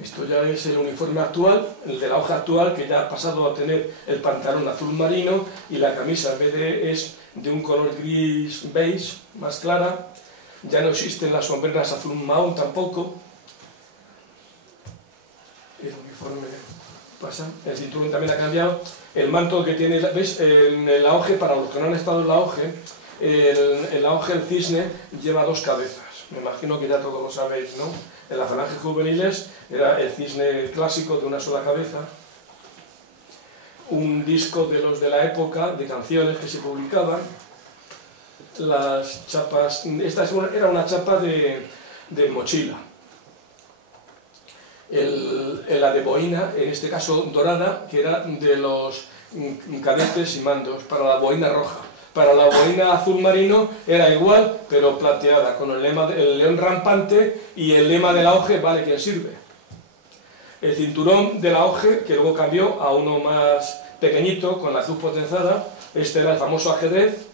Esto ya es el uniforme actual, el de la hoja actual, que ya ha pasado a tener el pantalón azul marino y la camisa en vez es de un color gris beige, más clara. Ya no existen las sombreras azul mahón tampoco. El uniforme pasa, el cinturón también ha cambiado. El manto que tiene, ¿ves? En la OGE, para los que no han estado en la OGE, en la OGE el cisne lleva 2 cabezas. Me imagino que ya todos lo sabéis, ¿no? En las falanges juveniles era el cisne clásico de una sola cabeza. Un disco de los de la época, de canciones que se publicaban. Las chapas, esta era una chapa de mochila. La de boina, en este caso dorada, que era de los cadetes y mandos, para la boina roja. Para la boina azul marino era igual, pero plateada, con el lema del león rampante y el lema de la OGE, vale quien sirve. El cinturón de la OGE, que luego cambió a uno más pequeñito, con la azul potenzada, este era el famoso ajedrez.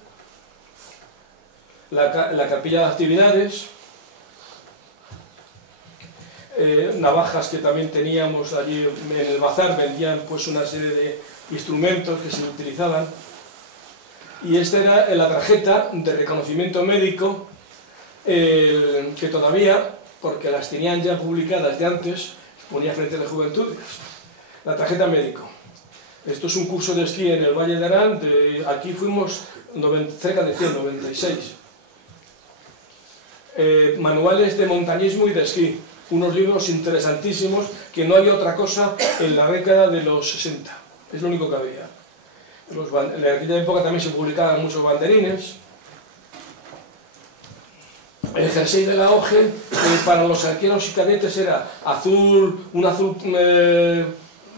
La carpilla de actividades. Navajas que también teníamos allí en el bazar, vendían pues una serie de instrumentos que se utilizaban. Y esta era la tarjeta de reconocimiento médico que todavía, porque las tenían ya publicadas de antes, ponía frente a las juventudes. La tarjeta médico. Esto es un curso de esquí en el Valle de Arán, aquí fuimos cerca de 196. Manuales de montañismo y de esquí. Unos libros interesantísimos que no había otra cosa en la década de los 60. Es lo único que había. En aquella época también se publicaban muchos banderines. El jersey de la OGE para los arqueros y cadetes era un azul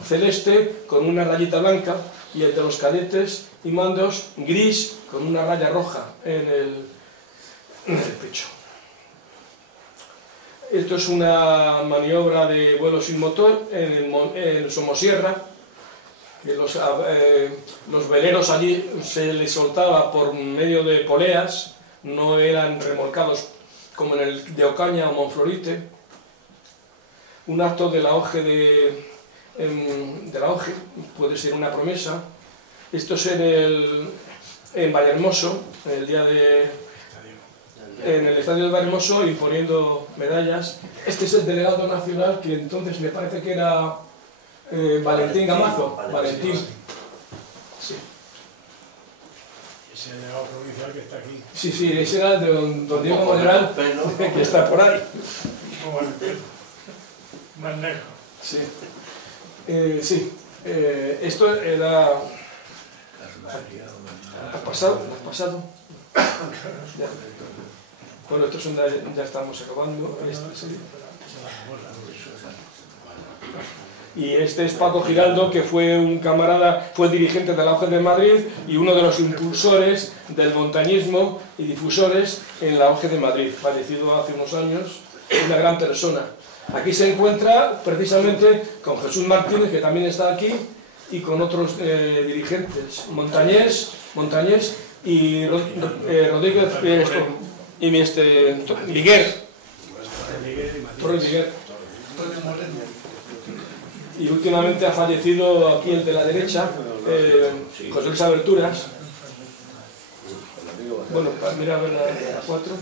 celeste con una rayita blanca, y el de los cadetes y mandos gris con una raya roja en el pecho. Esto es una maniobra de vuelo sin motor en Somosierra, que los veleros allí se les soltaba por medio de poleas, no eran remolcados como en el de Ocaña o Monflorite. Un acto de la OGE de la OGE, puede ser una promesa. Esto es en Vallehermoso, en el estadio de Vallehermoso, imponiendo medallas. Este es el delegado nacional, que entonces me parece que era Valentín Gamazo. Valentín. Sí. Ese delegado provincial que está aquí. Sí, sí, ese era de don Diego Mayoral, que está por ahí. Como el pelo. Más negro. Sí. Sí. Esto era... ¿Has pasado? Ya. Bueno, estos son ya estamos acabando. Y este es Paco Giraldo, que fue un camarada, fue dirigente de la OGE de Madrid y uno de los impulsores del montañismo y difusores en la OGE de Madrid, fallecido hace unos años, una gran persona. Aquí se encuentra precisamente con Jesús Martínez, que también está aquí, y con otros dirigentes, Montañés y Rodríguez y Liguer, Torres Liguer. Y últimamente ha fallecido aquí el de la derecha, José Luis Aberturas. Bueno, mira a ver la 4.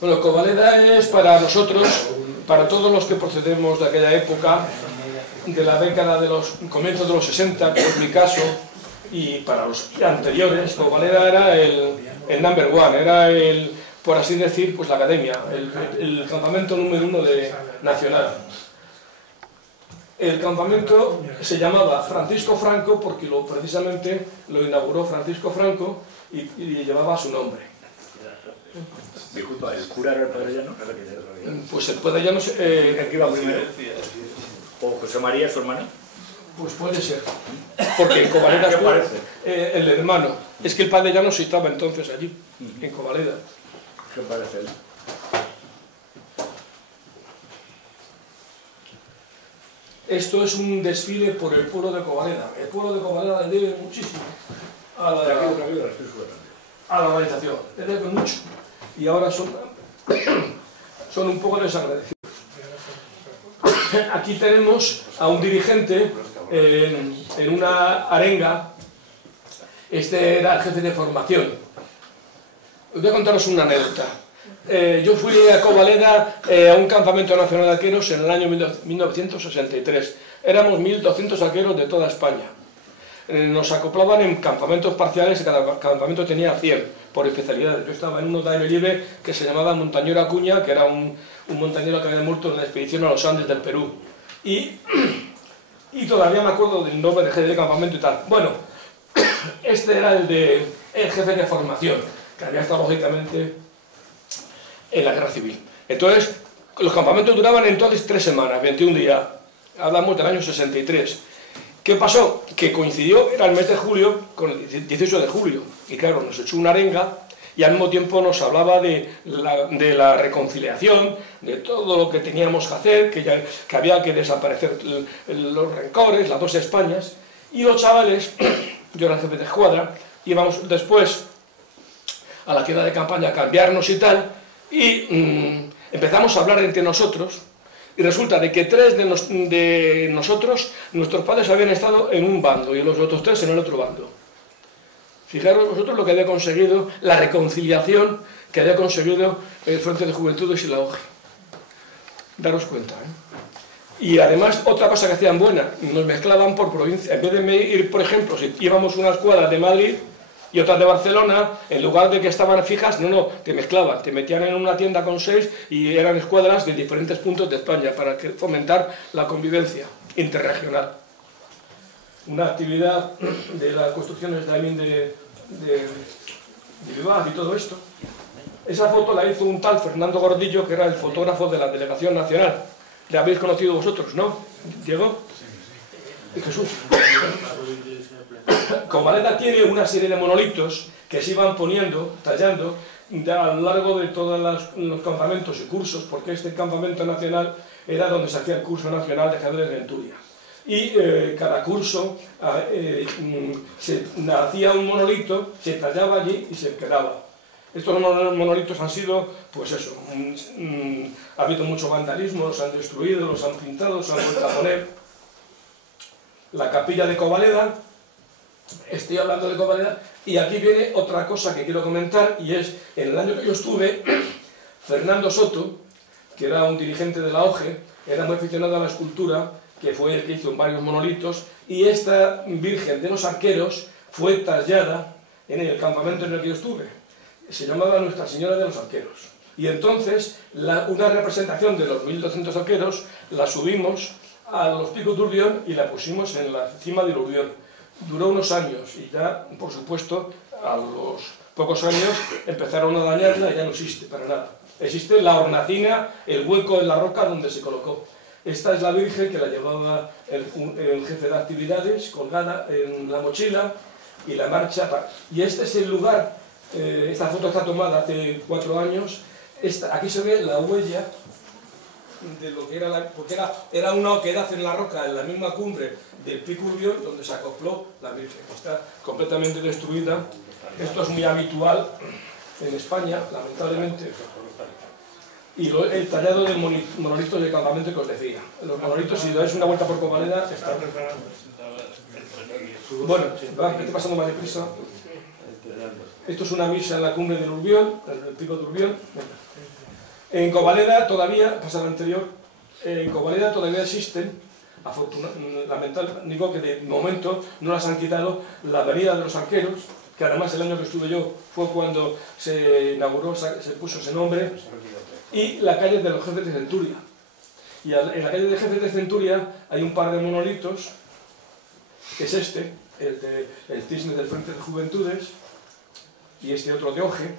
Bueno, Covaleda es para nosotros, para todos los que procedemos de aquella época, de la década de los comienzos de los 60, que es mi caso, y para los anteriores, Covaleda era el number one, era el, por así decir, pues la academia, el campamento número 1 nacional. El campamento se llamaba Francisco Franco porque precisamente lo inauguró Francisco Franco y llevaba su nombre. Disculpa, ¿el cura era el Padre Llano? Pues el Padre Llano... ¿Quién iba primero? ¿O José María, su hermano? Pues puede ser, porque en Covaleda ¿Qué parece? El hermano. Es que el Padre Llano sí estaba entonces allí, en Covaleda. ¿Qué parece él? Esto es un desfile por el pueblo de Covaleda. El pueblo de Covaleda le debe muchísimo a la organización, le debe mucho. Y ahora son un poco desagradecidos. Aquí tenemos a un dirigente en una arenga. Este era el jefe de formación. Os voy a contaros una anécdota. Yo fui a Covaleda a un campamento nacional de arqueros en el año 1963. Éramos 1.200 arqueros de toda España. Nos acoplaban en campamentos parciales y cada campamento tenía 100 por especialidades. Yo estaba en uno de aire libre que se llamaba Montañero Acuña, que era un montañero que había muerto en la expedición a los Andes del Perú. Y todavía me acuerdo del nombre del jefe de campamento y tal. Bueno, este era el jefe de formación, que había estado lógicamente en la guerra civil. Entonces, los campamentos duraban entonces 3 semanas, 21 días. Hablamos del año 63. ¿Qué pasó? Que coincidió, era el mes de julio, con el 18 de julio. Y claro, nos echó una arenga y al mismo tiempo nos hablaba de la reconciliación, de todo lo que teníamos que hacer, que había que desaparecer los rencores, las 2 Españas. Y los chavales, yo era el jefe de escuadra, íbamos después a la queda de campaña a cambiarnos y tal, y empezamos a hablar entre nosotros. Y resulta de que 3 de nosotros, nuestros padres habían estado en un bando y los otros 3 en el otro bando. Fijaros vosotros lo que había conseguido, la reconciliación que había conseguido el Frente de Juventudes y la OGE. Daros cuenta, ¿eh? Y además, otra cosa que hacían buena, nos mezclaban por provincia. En vez de ir, por ejemplo, si íbamos una escuadra de Madrid y otras de Barcelona, en lugar de que estaban fijas, no, te mezclaban, te metían en una tienda con 6 y eran escuadras de diferentes puntos de España para fomentar la convivencia interregional. Una actividad de las construcciones también de Bilbao y todo esto. Esa foto la hizo un tal Fernando Gordillo, que era el fotógrafo de la Delegación Nacional. ¿Le habéis conocido vosotros, no? ¿Diego? ¿Y Jesús? Covaleda tiene una serie de monolitos que se iban poniendo, tallando, a lo largo de todos los campamentos y cursos, porque este campamento nacional era donde se hacía el curso nacional de ajedrez de Venturia. Y cada curso se hacía un monolito, se tallaba allí y se quedaba. Estos monolitos han sido, pues eso, ha habido mucho vandalismo, los han destruido, los han pintado, los han vuelto a poner. La capilla de Covaleda, estoy hablando de Covaleda, y aquí viene otra cosa que quiero comentar, y es, en el año que yo estuve, Fernando Soto, que era un dirigente de la OGE, era muy aficionado a la escultura, que fue el que hizo varios monolitos, y esta Virgen de los Arqueros fue tallada en el campamento en el que yo estuve. Se llamaba Nuestra Señora de los Arqueros. Y entonces, una representación de los 1200 arqueros la subimos a los picos de Urbión y la pusimos en la cima del Urbión. Duró unos años y ya, por supuesto, a los pocos años empezaron a dañarla y ya no existe para nada. Existe la hornacina, el hueco en la roca donde se colocó. Esta es la Virgen que la llevaba el jefe de actividades, colgada en la mochila, y la marcha. Y este es el lugar, esta foto está tomada hace 4 años, aquí se ve la huella de lo que era, porque era una oquedad en la roca, en la misma cumbre del Pico Urbión, donde se acopló la Virgen. Está completamente destruida. Esto es muy habitual en España, lamentablemente. Y el tallado de monolitos de campamento que os decía. Los monolitos, si dais una vuelta por Covaleda, están... Bueno, estoy pasando más deprisa. Esto es una misa en la cumbre del Urbión, en el Pico de Urbión. En Covaleda todavía, pasa lo anterior, en Covaleda todavía existen, lamentablemente, digo que de momento no las han quitado, la avenida de los Arqueros, que además el año que estuve yo fue cuando se inauguró, se puso ese nombre, y la calle de los Jefes de Centuria. Y en la calle de Jefes de Centuria hay un par de monolitos, que es este, el cisne del Frente de Juventudes, y este otro de Oje,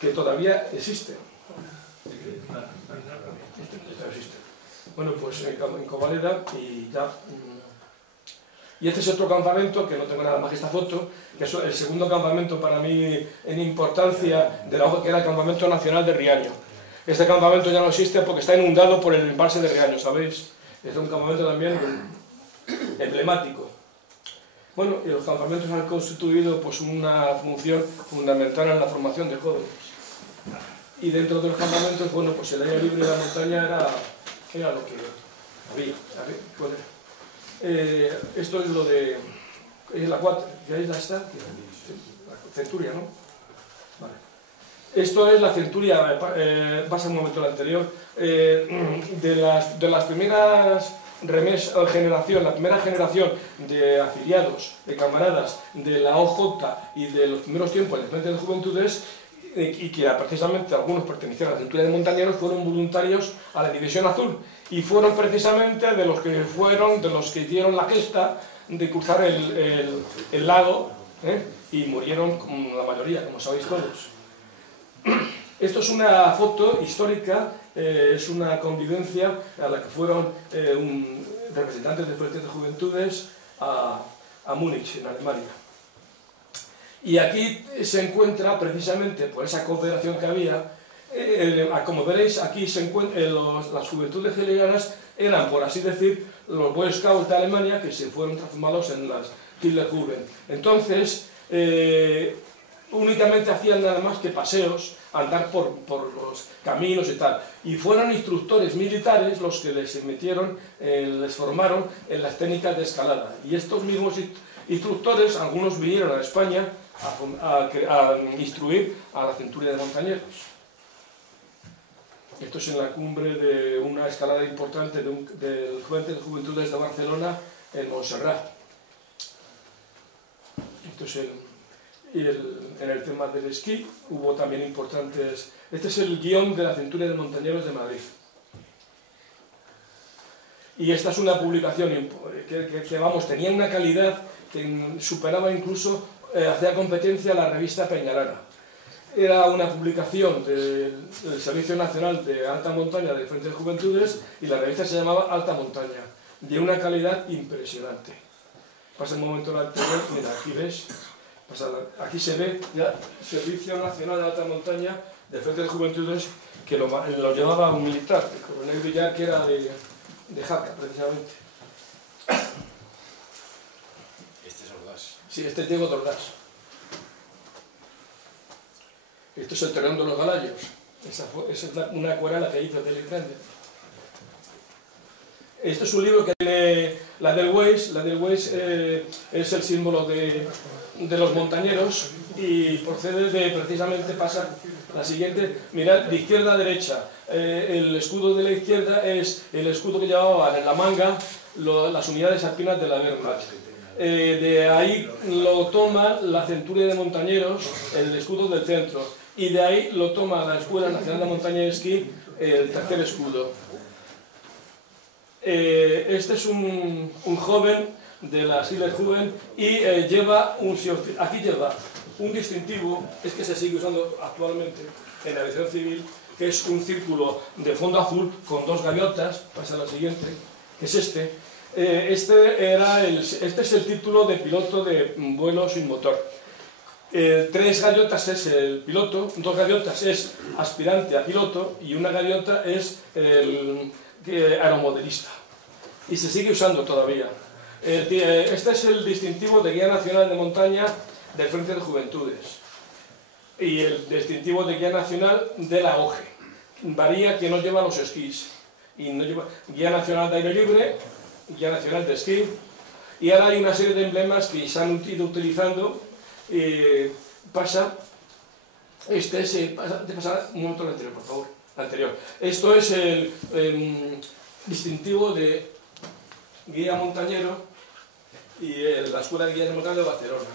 que todavía existe. Bueno, pues en Covaleda y ya... Y este es otro campamento, que no tengo nada más que esta foto, que es el segundo campamento para mí en importancia, que era el Campamento Nacional de Riaño. Este campamento ya no existe porque está inundado por el embalse de Riaño, ¿sabéis? Es un campamento también emblemático. Bueno, y los campamentos han constituido pues una función fundamental en la formación de jóvenes. Y dentro de los campamentos, bueno, pues el aire libre de la montaña era lo que había. Esto es lo de... Es la 4, ya ahí está, la centuria, ¿no? Vale. Esto es la centuria, pasa un momento la anterior, de las primeras generación, la primera generación de afiliados, de camaradas de la OJ y de los primeros tiempos del Frente de Juventudes, y que precisamente algunos pertenecían a la centuria de montañeros, fueron voluntarios a la División Azul, y fueron precisamente de los que hicieron la gesta de cruzar el lago, y murieron la mayoría, como sabéis todos. Esto es una foto histórica, es una convivencia a la que fueron representantes del Frente de Juventudes a Múnich, en Alemania. Y aquí se encuentra, precisamente por esa cooperación que había, como veréis, aquí se encuentran las juventudes hegelianas, eran, por así decir, los Boy Scouts de Alemania que se fueron transformados en las Hitlerjugend. Entonces, únicamente hacían nada más que paseos, andar por los caminos y tal. Y fueron instructores militares los que les metieron, les formaron en las técnicas de escalada. Y estos mismos instructores, algunos vinieron a España a instruir a la centuria de montañeros. Esto es en la cumbre de una escalada importante del Frente de Juventudes de Barcelona, en Montserrat. Esto es en el tema del esquí, hubo también importantes... Este es el guión de la centuria de montañeros de Madrid. Y esta es una publicación que vamos, tenía una calidad que superaba incluso, hacía competencia a la revista Peñalara. Era una publicación del Servicio Nacional de Alta Montaña del Frente de Juventudes, y la revista se llamaba Alta Montaña, de una calidad impresionante. Pasa un momento la anterior, mira, aquí ves, aquí se ve ya Servicio Nacional de Alta Montaña del Frente de Juventudes, que lo llevaba un militar, el coronel Villar, que era de Jaca, precisamente. Este es Ordaz. Sí, este es Diego de Ordaz. Esto es el Terrón de los Galayos. Esa es una acuarela que hizo Félix Grande. Este es un libro que tiene la Edelweiss. La Edelweiss es el símbolo de los montañeros y procede de, precisamente pasa la siguiente, mirad, de izquierda a derecha. El escudo de la izquierda es el escudo que llevaban en la manga las unidades alpinas de la Wehrmacht. De ahí lo toma la centuria de montañeros, el escudo del centro, y de ahí lo toma la Escuela Nacional de Montaña y Esquí, el tercer escudo. Este es un joven de la Schillerjugend y aquí lleva un distintivo, es que se sigue usando actualmente en la aviación civil, que es un círculo de fondo azul con 2 gaviotas. Pasa a la siguiente, que es este. Este es el título de piloto de vuelo sin motor. 3 gaviotas es el piloto, 2 gaviotas es aspirante a piloto y 1 gaviota es el aeromodelista. Y se sigue usando todavía. Este es el distintivo de Guía Nacional de Montaña del Frente de Juventudes. Y el distintivo de Guía Nacional de la OGE. Varía que no lleva los esquís. Y no lleva Guía Nacional de Aire Libre, Guía Nacional de Esquí. Y ahora hay una serie de emblemas que se han ido utilizando. Pasa un momento al anterior, por favor. Anterior. Esto es el distintivo de guía montañero y la Escuela de Guías de Montaña de Barcelona.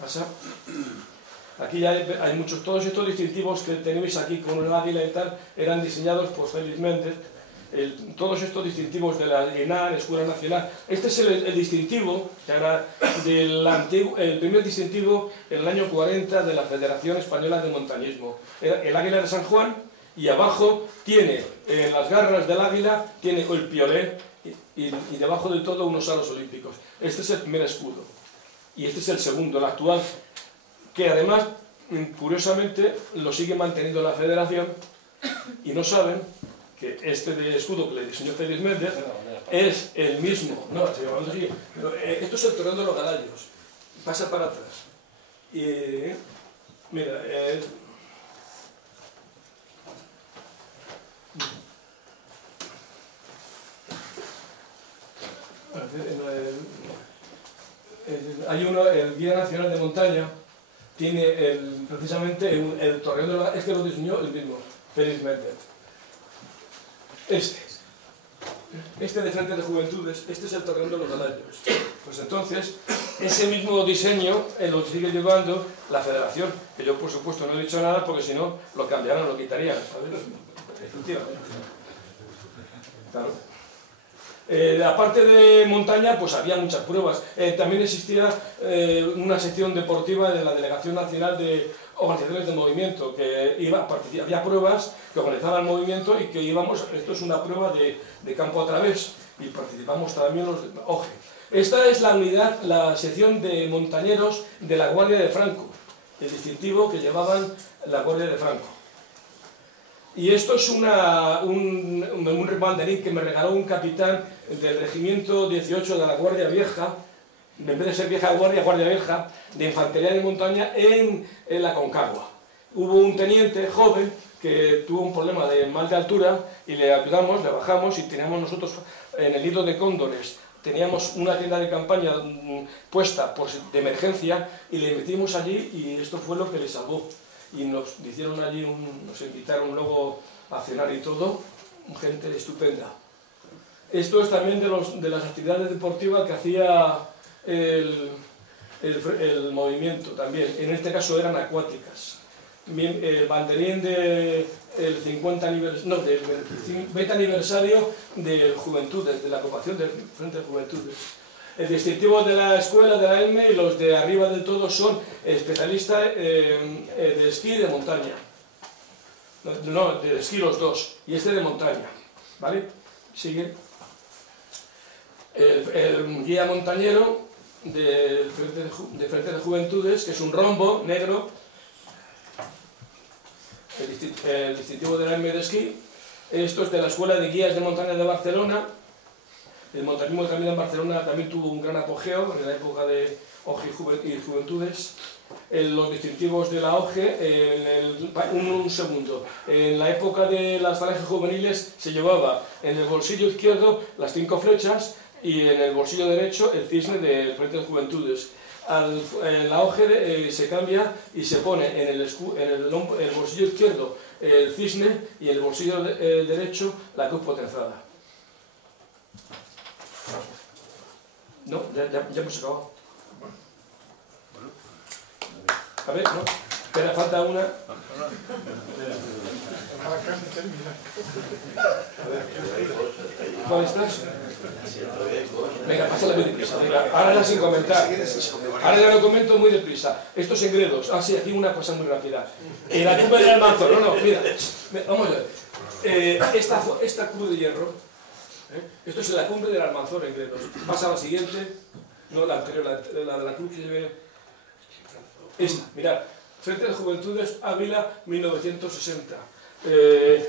Pasa. Aquí ya hay muchos, todos estos distintivos que tenéis aquí con el águila y tal, eran diseñados por Félix Méndez. Todos estos distintivos de la ENAR, Escuela Nacional. Este es el distintivo, que era el primer distintivo en el año 40 de la Federación Española de Montañismo. Era el águila de San Juan, y abajo tiene, en las garras del águila, tiene el piolet y debajo de todo unos aros olímpicos. Este es el primer escudo. Y este es el segundo, el actual, que además, curiosamente, lo sigue manteniendo la Federación y no saben que este de escudo que le diseñó Félix Méndez es el mismo. No, se llama así, pero esto es el torreón de los Galayos. Pasa para atrás. Y mira, hay el Guía Nacional de Montaña, tiene precisamente el torreón de la... Es que lo diseñó el mismo, Félix Méndez. Este de Frente de Juventudes, este es el torreón de los Galayos. Pues entonces, ese mismo diseño lo sigue llevando la Federación, que yo por supuesto no he dicho nada porque si no lo cambiaran, lo quitarían, ¿sabes? Efectivamente. Claro. Aparte de montaña, pues había muchas pruebas. También existía una sección deportiva de la Delegación Nacional de Organizaciones de Movimiento, que había pruebas que organizaba el movimiento y que íbamos, esto es una prueba de campo a través, y participamos también los de OGE. Esta es la unidad, la sección de montañeros de la Guardia de Franco, el distintivo que llevaban la Guardia de Franco. Y esto es un banderín que me regaló un capitán del Regimiento 18 de la Guardia Vieja, en vez de ser Vieja Guardia, Guardia Vieja, de Infantería de Montaña en la Concagua. Hubo un teniente joven que tuvo un problema de mal de altura y le ayudamos, le bajamos y teníamos nosotros en el nido de cóndores, teníamos una tienda de campaña puesta de emergencia y le metimos allí y esto fue lo que le salvó. Y nos hicieron allí, nos invitaron luego a cenar y todo, gente estupenda. Esto es también de las actividades deportivas que hacía el movimiento también, en este caso eran acuáticas. El banderín del 20 aniversario de Juventudes, de la agrupación del Frente de Juventudes. El distintivo de la escuela, de la EME, y los de arriba del todo son especialistas de esquí y de montaña. No, de esquí los dos, y este de montaña. ¿Vale? Sigue. El guía montañero del Frente de Juventudes, que es un rombo negro. El distintivo de la EME de esquí. Esto es de la Escuela de Guías de Montaña de Barcelona. El montañismo también en Barcelona también tuvo un gran apogeo en la época de Auge y Juventudes. Los distintivos de la Auge, un segundo, en la época de las falanges juveniles se llevaba en el bolsillo izquierdo las 5 flechas y en el bolsillo derecho el cisne del Frente de Juventudes. La Auge se cambia y se pone en el bolsillo izquierdo el cisne y en el bolsillo derecho la cruz potenzada. No, ya hemos acabado. A ver, no, espera, falta una. A ver. ¿Cuál estás? Venga, pásala muy deprisa. Venga, ahora sin comentar. Ahora ya lo comento muy deprisa. Estos engredos. Ah, sí, aquí una cosa muy rápida. La cumbre del Almanzor. No, mira. Vamos a ver. Esta cruz de hierro. Esto es la cumbre del Almanzor, engredos. Pasa a la siguiente. No, la anterior, la de la cruz que se ve. Esta, mirad. Frente de Juventudes, Ávila, 1960.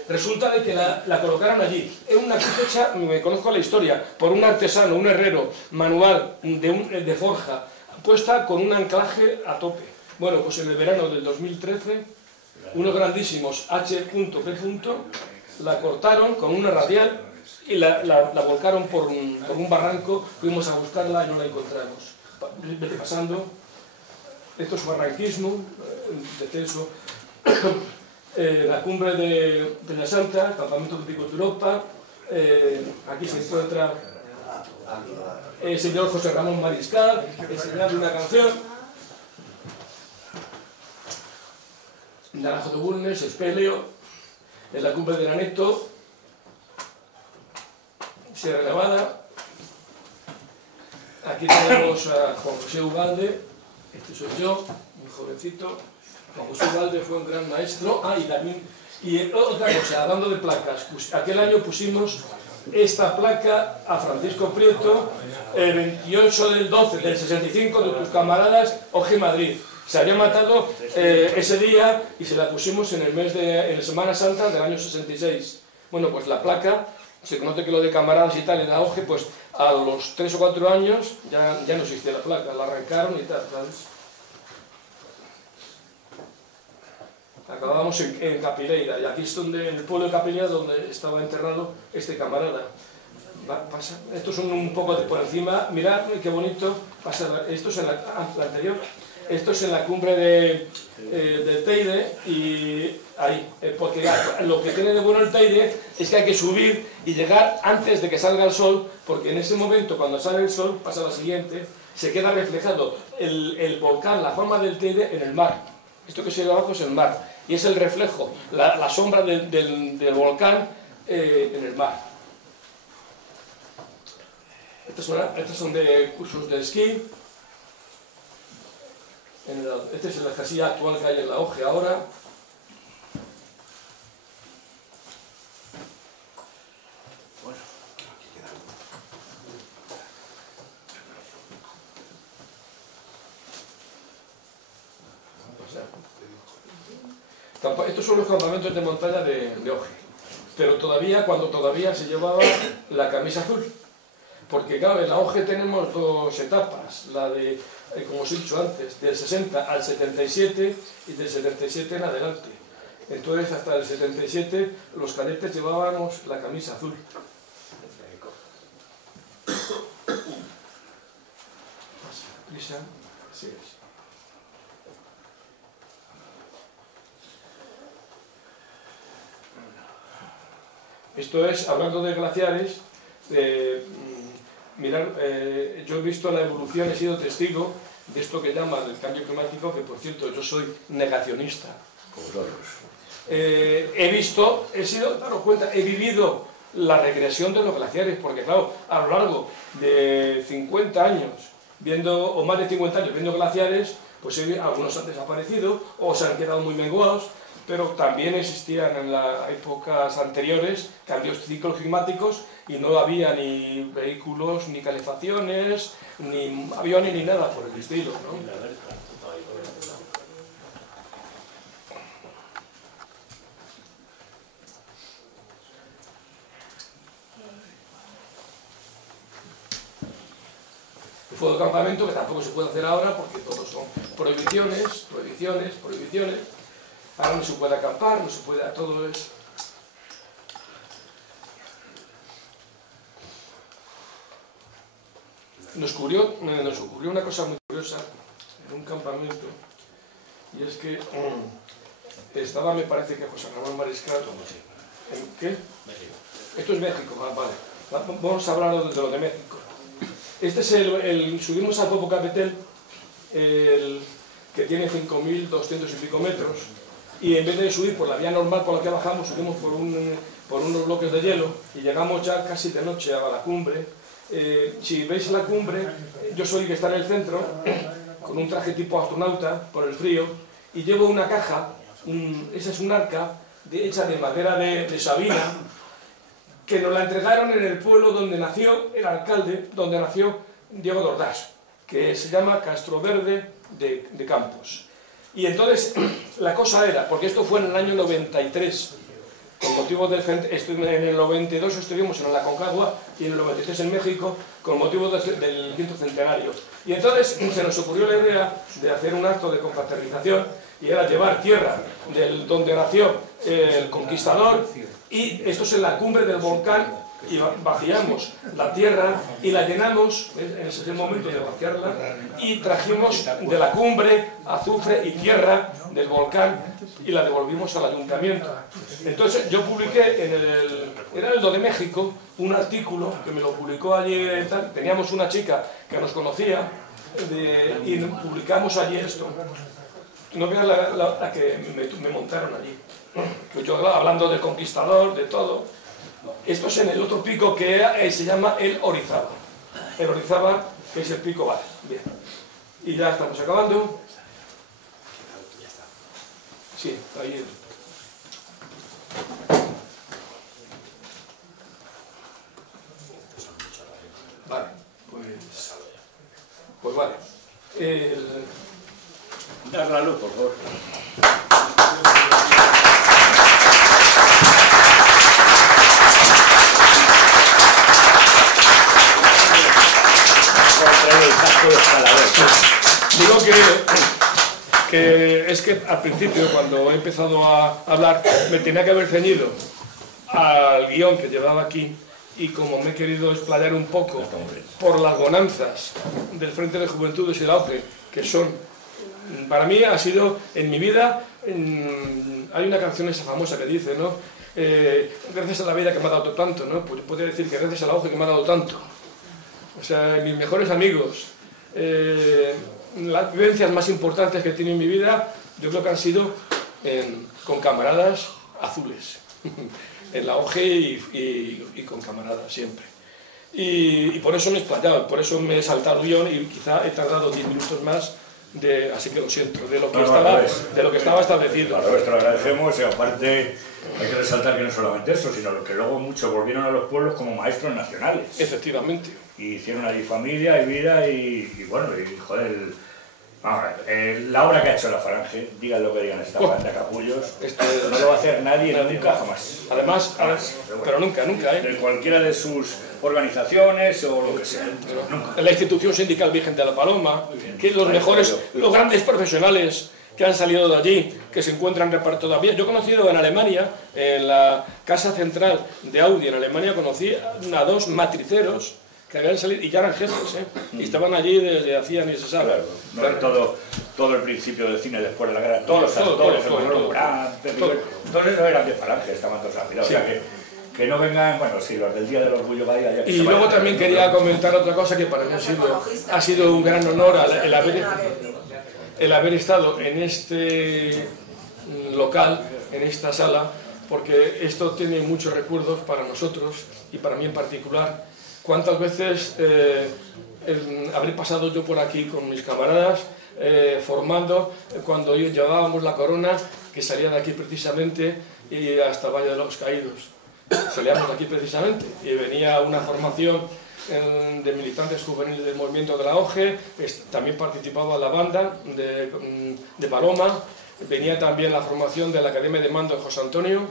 Resulta de que la colocaron allí. Es una cruz hecha, me conozco la historia, por un artesano, un herrero manual de forja, puesta con un anclaje a tope. Bueno, pues en el verano del 2013, unos grandísimos H.P. la cortaron con una radial y la volcaron por un barranco. Fuimos a buscarla y no la encontramos. Vete pasando. Esto es barranquismo, descenso. La cumbre de la Santa, el campamento de Pico de Europa. Aquí se encuentra el señor José Ramón Mariscal, enseñando una canción. Naranjo de Bulnes, Espeleo, en la cumbre del Aneto, Sierra Nevada. Aquí tenemos a Juan José Ugalde, este soy yo, muy jovencito. Juan José Ugalde fue un gran maestro. Y otra cosa, hablando de placas, aquel año pusimos esta placa a Francisco Prieto, el 28 del 12 del 65, de tus camaradas Oje Madrid. Se había matado ese día y se la pusimos en la Semana Santa del año 66. Bueno, pues la placa, se conoce que lo de camaradas y tal en la Oje, pues a los 3 o 4 años ya no existía la placa, la arrancaron y tal, ¿sabes? Acabamos en Capileira, y aquí es en el pueblo de Capileira donde estaba enterrado este camarada. Pasa. Esto es un poco por encima, mirad qué bonito. Esto es en la anterior. Esto es en la cumbre del Teide, y ahí, porque lo que tiene de bueno el Teide es que hay que subir y llegar antes de que salga el sol, porque en ese momento, cuando sale el sol, pasa la siguiente, se queda reflejado el volcán, la forma del Teide en el mar. Esto que se ve abajo es el mar, y es el reflejo, la sombra del volcán en el mar. Estas son de cursos de esquí. Esta es la casilla actual que hay en la Auge ahora. Estos son los campamentos de montaña de Auge, pero cuando todavía se llevaba la camisa azul. Porque claro, en la Auge tenemos 2 etapas, la de, como os he dicho antes, del 60 al 77 y del 77 en adelante. Entonces hasta el 77 los cadetes llevábamos la camisa azul. Prisa, así es. Esto es, hablando de glaciares, mirar, yo he visto la evolución, he sido testigo de esto que llaman el cambio climático, que por cierto yo soy negacionista. Como todos. He vivido la regresión de los glaciares, porque claro, a lo largo de 50 años, o más de 50 años viendo glaciares, pues algunos han desaparecido o se han quedado muy menguados, pero también existían en las épocas anteriores cambios ciclos climáticos y no había ni vehículos, ni calefacciones, ni aviones, ni nada por el estilo, ¿no? fuego de campamento, que tampoco se puede hacer ahora porque todos son prohibiciones, prohibiciones, prohibiciones. Ahora no se puede acampar, no se puede, todo es... Nos ocurrió una cosa muy curiosa en un campamento, y es que estaba, me parece que José Ramón Mariscal... ¿En qué? México. Esto es México, vale. Vamos a hablar de lo de México. Este es subimos al Popocatépetl, que tiene 5.200 y pico metros, y en vez de subir por la vía normal por la que bajamos, subimos por unos bloques de hielo, y llegamos ya casi de noche a la cumbre. Si veis la cumbre, yo soy el que está en el centro, con un traje tipo astronauta, por el frío, y llevo una caja, esa es un arca, hecha de madera de sabina, que nos la entregaron en el pueblo donde nació el alcalde, donde nació Diego de Ordaz, que se llama Castroverde de Campos. Y entonces, la cosa era, porque esto fue en el año 93, con motivo del... En el 92 estuvimos en la Aconcagua y en el 93 en México, con motivo del 500 centenario. Y entonces se nos ocurrió la idea de hacer un acto de confraternización, y era llevar tierra donde nació el conquistador, y esto es en la cumbre del volcán, y vaciamos la tierra y la llenamos, en ese momento de vaciarla, y trajimos de la cumbre azufre y tierra del volcán y la devolvimos al ayuntamiento. Entonces yo publiqué en el Heraldo de México un artículo que me lo publicó allí, teníamos una chica que nos conocía, y publicamos allí esto. No veas la que me montaron allí. Yo hablando del conquistador, de todo. Esto es en el otro pico que se llama el Orizaba. El Orizaba, que es el pico, vale, bien. Y ya estamos acabando. Sí, ahí. Vale, pues vale. Dar la luz, por favor. Digo que es que al principio, cuando he empezado a hablar, me tenía que haber ceñido al guión que llevaba aquí, y como me he querido explayar un poco por las bonanzas del Frente de Juventudes y el Auge, que son, para mí ha sido en mi vida, hay una canción esa famosa que dice, ¿no? Gracias a la vida que me ha dado tanto, ¿no? Pues podría decir que gracias al Auge que me ha dado tanto. O sea, mis mejores amigos, las vivencias más importantes que he tenido en mi vida, yo creo que han sido con camaradas azules, en la OG y con camaradas siempre. Y por eso me he explayado, por eso me he saltado el guión y quizá he tardado 10 minutos más, así que lo siento, de lo que estaba establecido. A lo te lo agradecemos, y aparte hay que resaltar que no solamente eso, sino que luego muchos volvieron a los pueblos como maestros nacionales. Efectivamente. Y hicieron allí familia y vida y bueno, y joder, la obra que ha hecho la Falange, digan lo que digan esta banda de capullos, no lo va a hacer nadie nunca, jamás. Además, pero nunca, de cualquiera de sus organizaciones o lo que sea. Nunca. La institución sindical Virgen de la Paloma, que los mejores, los grandes profesionales que han salido de allí, que se encuentran repartidos todavía. Yo he conocido en Alemania, en la casa central de Audi en Alemania, conocí a 2 matriceros que habían salido y ya eran jefes, y estaban allí desde hacía ni se sabe. Claro, todo el principio del cine después de la guerra, todos los actores, todos esos eran de Falange, estaban todos afilados. Sí. O sea que no vengan, bueno, sí, los del Día del Orgullo vaya. Y luego también quería comentar otra cosa que para mí ha sido un gran honor el haber estado en este local, en esta sala, porque esto tiene muchos recuerdos para nosotros y para mí en particular. ¿Cuántas veces habré pasado yo por aquí con mis camaradas formando cuando llevábamos la corona, que salía de aquí precisamente y hasta Valle de los Caídos? Salíamos de aquí precisamente y venía una formación de militantes juveniles del movimiento de la OGE, también participaba la banda de Paloma, venía también la formación de la Academia de Mando de José Antonio.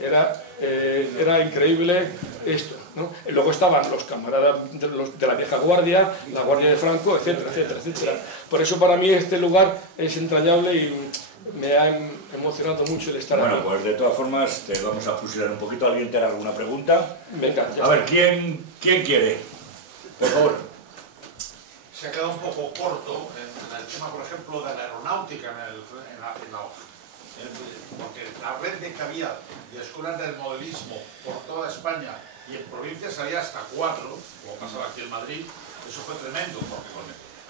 Era increíble esto, ¿no? Y luego estaban los camaradas de la vieja guardia, la guardia de Franco, etcétera, etcétera, etcétera. Por eso para mí este lugar es entrañable y me ha emocionado mucho el estar aquí. Bueno, pues de todas formas te vamos a fusilar un poquito. ¿Alguien te hará alguna pregunta? Venga, ya a ver, ¿quién quiere? Por favor. Se ha quedado un poco corto en el tema, por ejemplo, de la aeronáutica en la hoja. Porque la red de que había de escuelas del modelismo por toda España y en provincias había hasta 4, como pasaba aquí en Madrid, eso fue tremendo, porque con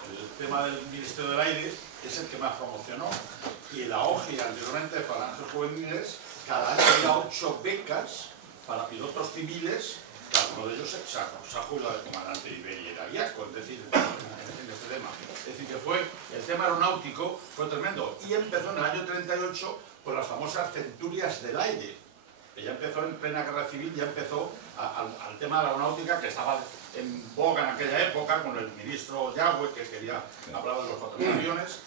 el tema del Ministerio del Aire es el que más promocionó. Y en la OGI, anteriormente de Falanges Juveniles, cada año había 8 becas para pilotos civiles. Claro, uno de ellos se ha jubilado de comandante de Iberia y Aviaco, es decir, en este tema. Es decir, que el tema aeronáutico fue tremendo. Y empezó en el año 38 con las famosas centurias del aire, que ya empezó en plena guerra civil, ya empezó al tema de la aeronáutica, que estaba en boga en aquella época, con el ministro Yagüe, que hablaba de los aviones.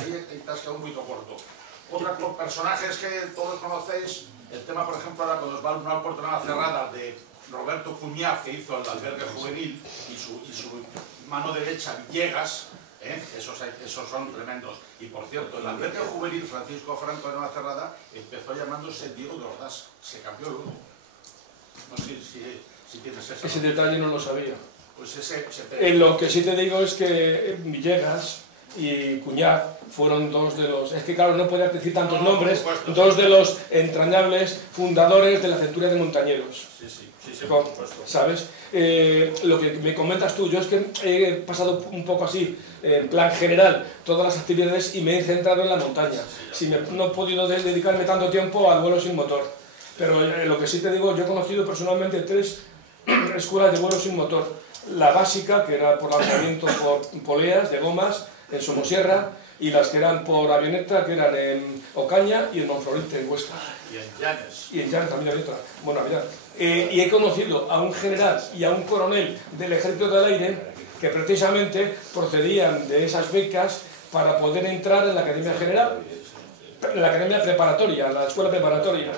Ahí te has quedado un poquito corto. Otros personajes que todos conocéis, el tema, por ejemplo, ahora cuando os va a una puerta cerrada de Roberto Cuñaz, que hizo el albergue juvenil, y su mano derecha, Villegas, esos son tremendos. Y por cierto, el albergue juvenil Francisco Franco de Navacerrada empezó llamándose Diego de Ordaz, se cambió luego. No sé si tienes eso. Ese detalle no lo sabía. Pues Lo que sí te digo es que Villegas y Cuñaz fueron dos de los... Es que claro, no podía decir tantos nombres, dos de los entrañables fundadores de la Centuria de Montañeros. Sí, por supuesto. ¿Sabes? Lo que me comentas tú, yo es que he pasado un poco así, en plan general, todas las actividades y me he centrado en la montaña. No he podido dedicarme tanto tiempo al vuelo sin motor. Pero lo que sí te digo, yo he conocido personalmente 3 escuelas de vuelo sin motor. La básica, que era por lanzamiento por poleas de gomas, en Somosierra, y las que eran por avioneta, que eran en Ocaña y en Monfrolite, en Huesca. Y en Llanes. Y en Llanes también había otra. Bueno, había. Y he conocido a un general y a un coronel del Ejército del Aire que precisamente procedían de esas becas para poder entrar en la Academia General, en la Academia Preparatoria, la Escuela Preparatoria.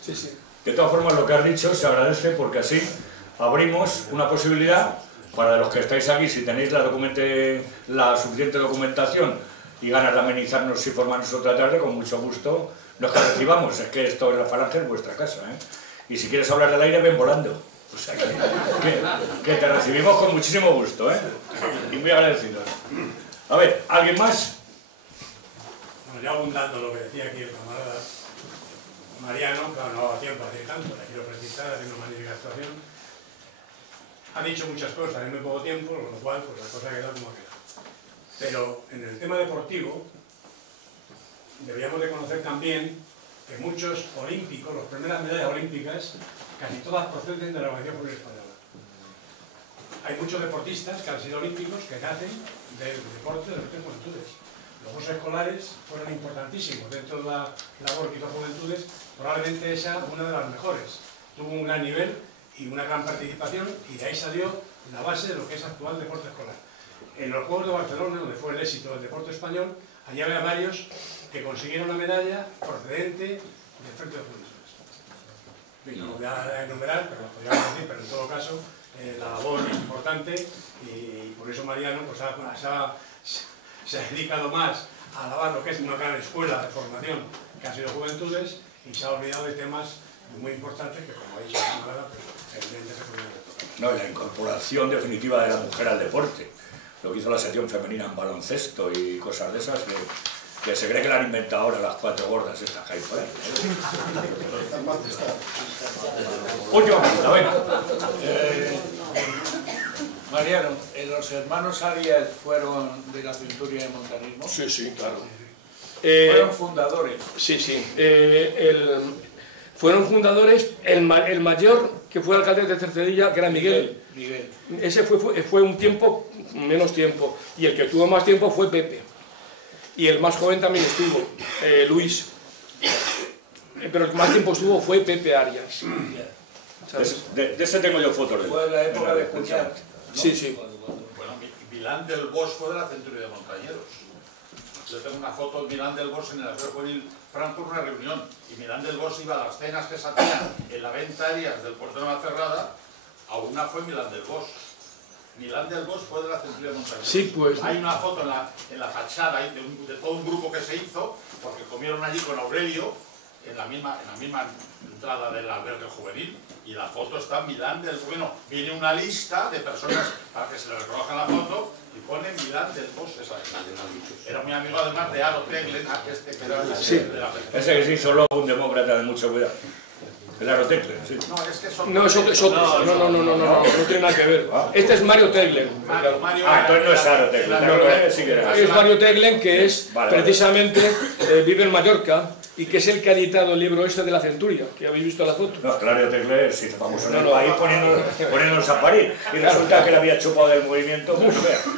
Sí, sí. De todas formas, lo que has dicho se agradece porque así abrimos una posibilidad para los que estáis aquí, si tenéis la suficiente documentación y ganas de amenizarnos y formarnos otra tarde, con mucho gusto nos que recibamos. Es que esto en la Falange es vuestra casa, ¿eh? Y si quieres hablar del aire, ven volando. O sea que te recibimos con muchísimo gusto, ¿eh? Y muy agradecidos. A ver, ¿alguien más? Bueno, ya abundando lo que decía aquí el camarada Mariano, claro, no daba tiempo a decir tanto, le quiero felicitar, haciendo una magnífica actuación. Ha dicho muchas cosas en muy poco tiempo, con lo cual pues la cosa ha quedado como ha quedado. Pero en el tema deportivo, deberíamos de conocer también que muchos olímpicos, las primeras medallas olímpicas, casi todas proceden de la Organización Juvenil Española. Hay muchos deportistas que han sido olímpicos que nacen del deporte de las juventudes. Los Juegos Escolares fueron importantísimos dentro de la labor que hizo Juventudes, probablemente esa una de las mejores. Tuvo un gran nivel y una gran participación, y de ahí salió la base de lo que es actual deporte escolar. En los Juegos de Barcelona, donde fue el éxito del deporte español, allí había varios que consiguieron una medalla procedente del Frente de Juventudes. No lo voy a enumerar, pero lo podríamos decir, pero en todo caso, la labor es importante, y por eso Mariano pues, se ha dedicado más a alabar lo que es una gran escuela de formación que ha sido Juventudes, y se ha olvidado de temas muy importantes que, como ha dicho la camarada, pues, evidentemente se podrían tocar. No, la incorporación definitiva de la mujer al deporte. Lo que hizo la sección femenina en baloncesto y cosas de esas que se cree que la han inventado ahora las 4 gordas estas que hay por ahí. Última pregunta, venga. Mariano, ¿los hermanos Arias fueron de la Centuria de Montañismo? Sí, sí, claro. ¿Fueron fundadores? Sí, sí. Fueron fundadores, el mayor, que fue alcalde de Cercedilla, que era Miguel. Ese fue un tiempo, menos tiempo. Y el que tuvo más tiempo fue Pepe. Y el más joven también estuvo, Luis. Pero el que más tiempo estuvo fue Pepe Arias. De ese tengo yo fotos de él. Fue la época de Cuñat. Sí, sí. Bueno, Milán del Bosch fue de la Centuria de Montañeros. Yo tengo una foto de Milán del Bosch en el Albergue Juvenil Franco en una reunión, y Milán del Bosch iba a las cenas que se hacían en la venta Arias del puerto de Navacerrada, a una fue Milán del Bosch. Milán del Bosch fue de la Centuria de Montañés. Sí, pues. Hay una foto en la fachada de todo un grupo que se hizo, porque comieron allí con Aurelio, en la misma entrada del albergue juvenil, y la foto está en Milán del Bosch. Bueno, viene una lista de personas para que se le recoja la foto y pone Milán del Bosch. Era muy amigo además de Aro Teglen, que era el de la Ese que se hizo luego un demócrata de mucho cuidado. El Aro Teglen, sí. No, es que son... No, eso es otro. No tiene nada que ver. Este es Mario Teglen. Entonces no es Aro Teglen. Sí que era. Es Mario Teglen, que es Vale. precisamente, vive en Mallorca, y que es el que ha editado el libro este de la Centuria, que habéis visto la foto. No, Clario Teglen se hizo famoso en el país poniéndonos a parir. Y resulta que le había chupado del movimiento, pues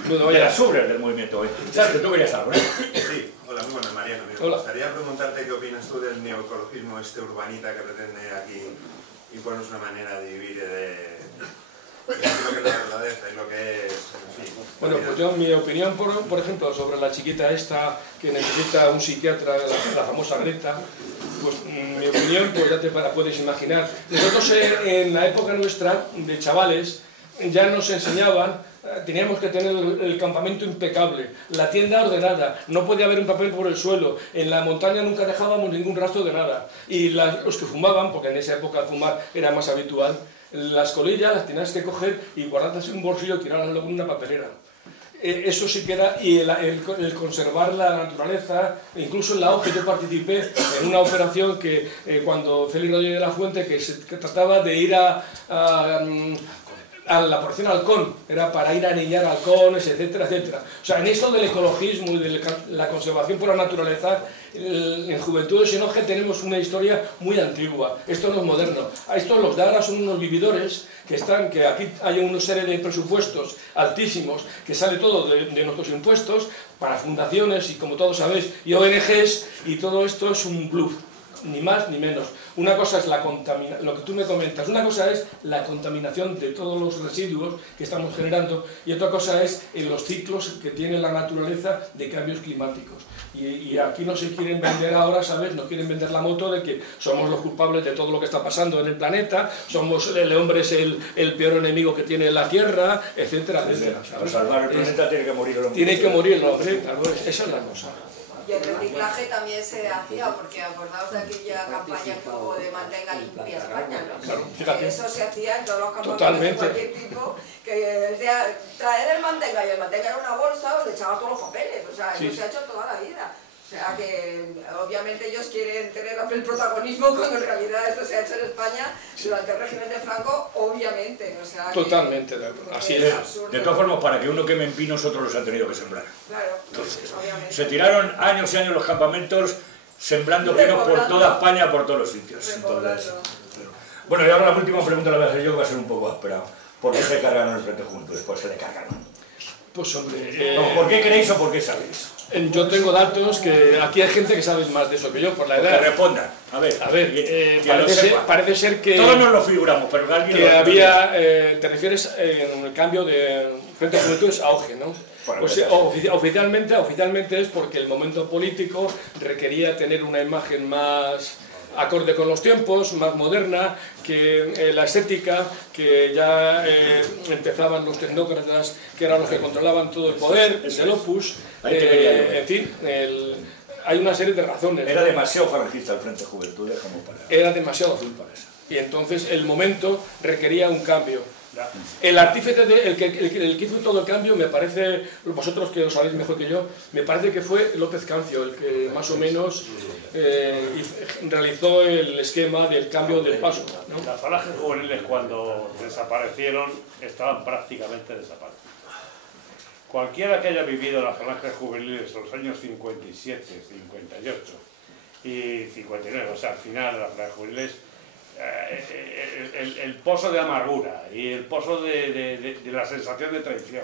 no vea, de las ubres del movimiento. ¿Sabes que tú querías algo, no? Sí, hola, muy buenas, Mariano. Me Hola. gustaría preguntarte qué opinas tú del neoecologismo urbanita que pretende aquí imponernos una manera de vivir lo que es la naturaleza y lo que es, en fin. Bueno, pues yo, mi opinión, por ejemplo, sobre la chiquita esta que necesita un psiquiatra, la famosa Greta, pues mi opinión, pues ya te puedes imaginar. Nosotros en la época nuestra, de chavales, ya nos enseñaban, teníamos que tener el campamento impecable, la tienda ordenada, no podía haber un papel por el suelo, en la montaña nunca dejábamos ningún rastro de nada. Y los que fumaban, porque en esa época fumar era más habitual, las colillas las tenías que coger y guardarlas en un bolsillo y tirarlas luego en una papelera. Eso sí que era, y el conservar la naturaleza, incluso en la OGE yo participé en una operación que cuando Félix Rodríguez de la Fuente, que trataba de ir a la porción halcón, era para ir a anillar halcones, etcétera, etcétera. O sea, en esto del ecologismo y de la conservación por la naturaleza, en Juventudes en OGE tenemos una historia muy antigua. Esto no es moderno. Estos, los de ahora, son unos vividores que aquí hay una serie de presupuestos altísimos, que sale todo de nuestros impuestos para fundaciones y, como todos sabéis, y ONGs, y todo esto es un bluff. Ni más ni menos. Una cosa es lo que tú me comentas, una cosa es la contaminación de todos los residuos que estamos generando, y otra cosa es en los ciclos que tiene la naturaleza de cambios climáticos. Y aquí no se quieren vender ahora, ¿sabes? Nos quieren vender la moto de que somos los culpables de todo lo que está pasando en el planeta, el hombre es el peor enemigo que tiene la Tierra, etcétera, etcétera. Para salvar el planeta tiene que morir el hombre. Tiene que morir el hombre, claro, esa es la cosa. Y el reciclaje también se hacía, porque acordaos de aquella campaña que hubo de Mantenga Limpia España, ¿no? Claro, fíjate. Eso se hacía en todos los campamentos Totalmente. de cualquier tipo, que decía, traer el mantenga, y el mantenga era una bolsa donde echabas todos los papeles, o sea, Sí. eso se ha hecho toda la vida. O sea que obviamente ellos quieren tener el protagonismo cuando en realidad esto se ha hecho en España durante el régimen de Franco, obviamente. O sea, Totalmente, así es. De todas formas, para que uno queme en pinos, otros los han tenido que sembrar. Claro, Entonces, obviamente. se tiraron años y años los campamentos sembrando pinos por toda España, por todos los sitios. Entonces, bueno, y ahora la última pregunta la voy a hacer yo, que va a ser un poco áspera. ¿Por qué se cargaron el Frente Juntos? Después se le cargaron. Pues hombre... No, ¿por qué creéis o por qué sabéis? Yo tengo datos que aquí hay gente que sabe más de eso que yo, por la Que edad. respondan. A ver, Parece ser que... todos nos lo figuramos, pero alguien que lo había... te refieres en el cambio de Frente de Juventudes a OGE, ¿no? Pues oficialmente es porque el momento político requería tener una imagen más acorde con los tiempos, más moderna, que la estética, que ya empezaban los tecnócratas, que eran los que controlaban todo el poder, del Opus, en fin, hay una serie de razones. Era demasiado falangista el Frente Juventudes como para... Era demasiado azul para eso. Y entonces el momento requería un cambio. El artífice, el que hizo todo el cambio, me parece, vosotros que lo sabéis mejor que yo, me parece que fue López Cancio, el que más o menos realizó el esquema del cambio del paso, ¿no? Las falanges juveniles, cuando desaparecieron, estaban prácticamente desaparecidas. Cualquiera que haya vivido las falanges juveniles en los años 57, 58 y 59, o sea, al final de las falanges juveniles, el pozo de amargura y el pozo de la sensación de traición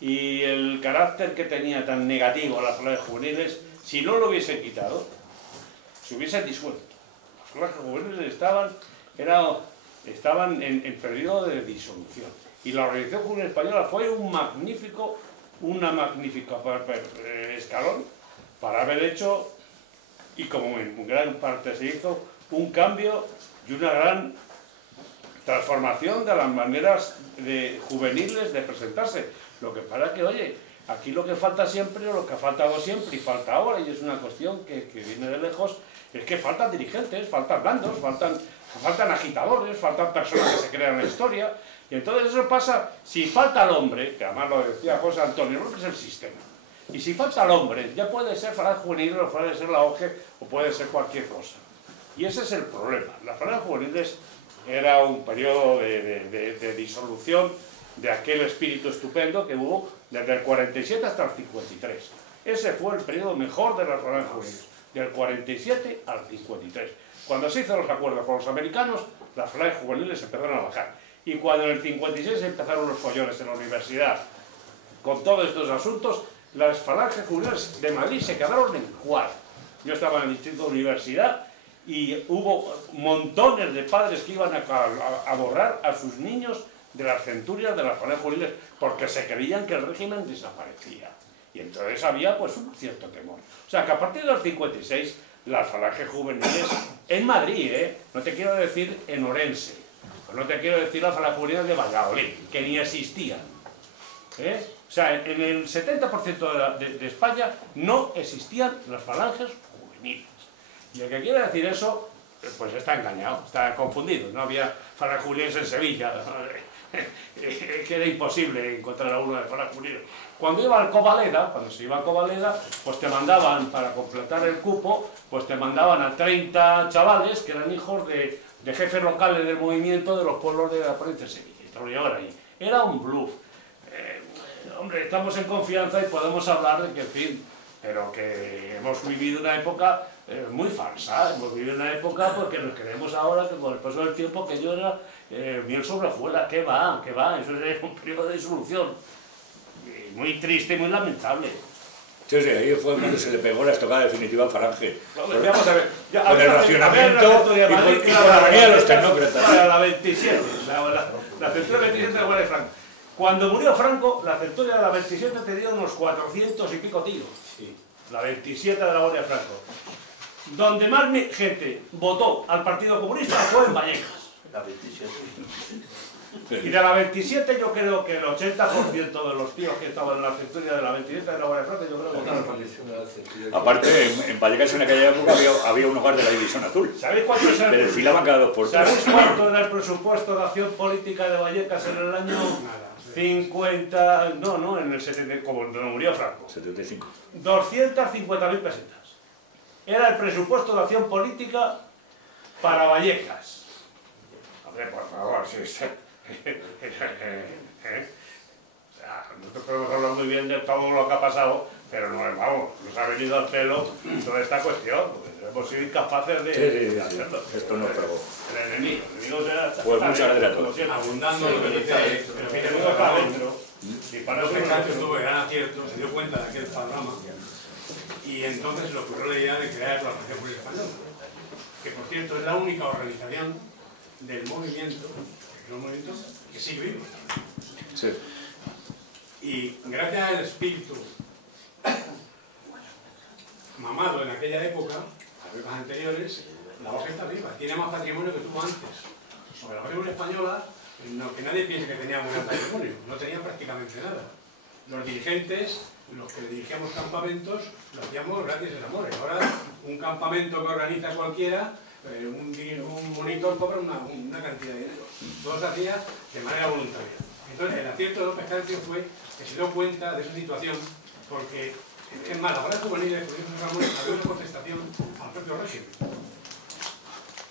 y el carácter que tenía tan negativo las falanges juveniles, si no lo hubiesen quitado, se hubiesen disuelto. Las falanges juveniles estaban en periodo de disolución, y la Organización Juvenil Española fue una magnífica escalón para haber hecho, y como en gran parte se hizo, un cambio y una gran transformación de las maneras juveniles de presentarse. Lo que pasa es que, oye, aquí lo que falta siempre, o lo que ha faltado siempre y falta ahora, y es una cuestión que viene de lejos, es que faltan dirigentes, faltan bandos, faltan agitadores, faltan personas que se crean la historia, y entonces eso pasa, si falta el hombre, que además lo decía José Antonio, no es el sistema, y si falta el hombre, ya puede ser Falange Juvenil, o puede ser la OGE, o puede ser cualquier cosa. Y ese es el problema. Las Falanges Juveniles era un periodo de disolución de aquel espíritu estupendo que hubo desde el 47 hasta el 53. Ese fue el periodo mejor de las Falanges Juveniles, del 47 al 53. Cuando se hizo los acuerdos con los americanos, las Falanges Juveniles empezaron a bajar. Y cuando en el 56 empezaron los follones en la universidad, con todos estos asuntos, las Falanges Juveniles de Madrid se quedaron en cuadro. Yo estaba en el distrito de universidad y hubo montones de padres que iban a borrar a sus niños de las centurias de las Falanges Juveniles porque se creían que el régimen desaparecía. Y entonces había pues un cierto temor. O sea que a partir del 56 las Falanges Juveniles en Madrid, no te quiero decir en Orense, no te quiero decir las Falanges Juveniles de Valladolid, que ni existían. O sea, en el 70% de España no existían las Falanges Juveniles. Y el que quiere decir eso, pues está engañado, está confundido. No había Falanges Juveniles en Sevilla, que era imposible encontrar a uno de Falanges Juveniles. Cuando iba al Covaleda, cuando se iba a Covaleda, pues te mandaban, para completar el cupo, pues te mandaban a 30 chavales que eran hijos de jefes locales del movimiento de los pueblos de la provincia de Sevilla. Y te lo llevaban ahí. Era un bluff. Hombre, estamos en confianza y podemos hablar de que, en fin, pero que hemos vivido una época muy falsa. Hemos vivido una época porque nos creemos ahora que con el paso del tiempo que yo era miel sobre hojuelas. ¿Qué va? ¿Qué va? Eso es un periodo de disolución. Muy triste y muy lamentable. Sí, ahí fue cuando se le pegó la estocada definitiva a Falange. Vamos a ver. Con el racionamiento y con la venida de los tecnócratas. Para la 27, la centuria 27 de la Guardia de Franco. Cuando murió Franco, la centuria de la 27 tenía unos 400 y pico tiros. Sí. La 27 de la Guardia de Franco. Donde más gente votó al Partido Comunista fue en Vallecas. La 27. Y de la 27 yo creo que el 80% de los tíos que estaban en la centuria de la 27 de la Guardia de Franco, yo creo que votaron al Partido. Aparte, en Vallecas en aquella época había un hogar de la División Azul. ¿Sabéis cuánto es le desfilaban cada 2 por 3. ¿Sabéis cuánto era el presupuesto de acción política de Vallecas en el año 50? No, en el 70, como murió Franco. 75. 250.000 pesetas. Era el presupuesto de acción política para Vallecas. Hombre, por favor, si es... O sea, nosotros podemos hablar muy bien de todo lo que ha pasado, pero no, vamos, nos ha venido al pelo toda esta cuestión, porque hemos sido incapaces de hacerlo. Esto no pegó. El enemigo será... Pues muchas gracias a todos. Abundando lo que dice el enemigo está adentro. Y para Los nosotros Franco tuvo gran acierto, se dio cuenta de aquel panorama y entonces le ocurrió la idea de crear la Organización Juvenil Española, que por cierto es la única organización del movimiento que sigue vivo. Sí. Y gracias al espíritu mamado en aquella época, las épocas anteriores, la OGE está viva, tiene más patrimonio que tuvo antes. Sobre la Organización Española, que nadie piense que tenía muy gran patrimonio, no tenía prácticamente nada. Los dirigentes, los que dirigíamos campamentos, lo hacíamos gratis en amores. Ahora, un campamento que organiza cualquiera, un monitor cobra una cantidad de dinero. Todo se hacía de manera voluntaria. Entonces, el acierto de López Cancio fue que se dio cuenta de esa situación, porque, es más, la Guardia Juvenil había una contestación al propio régimen.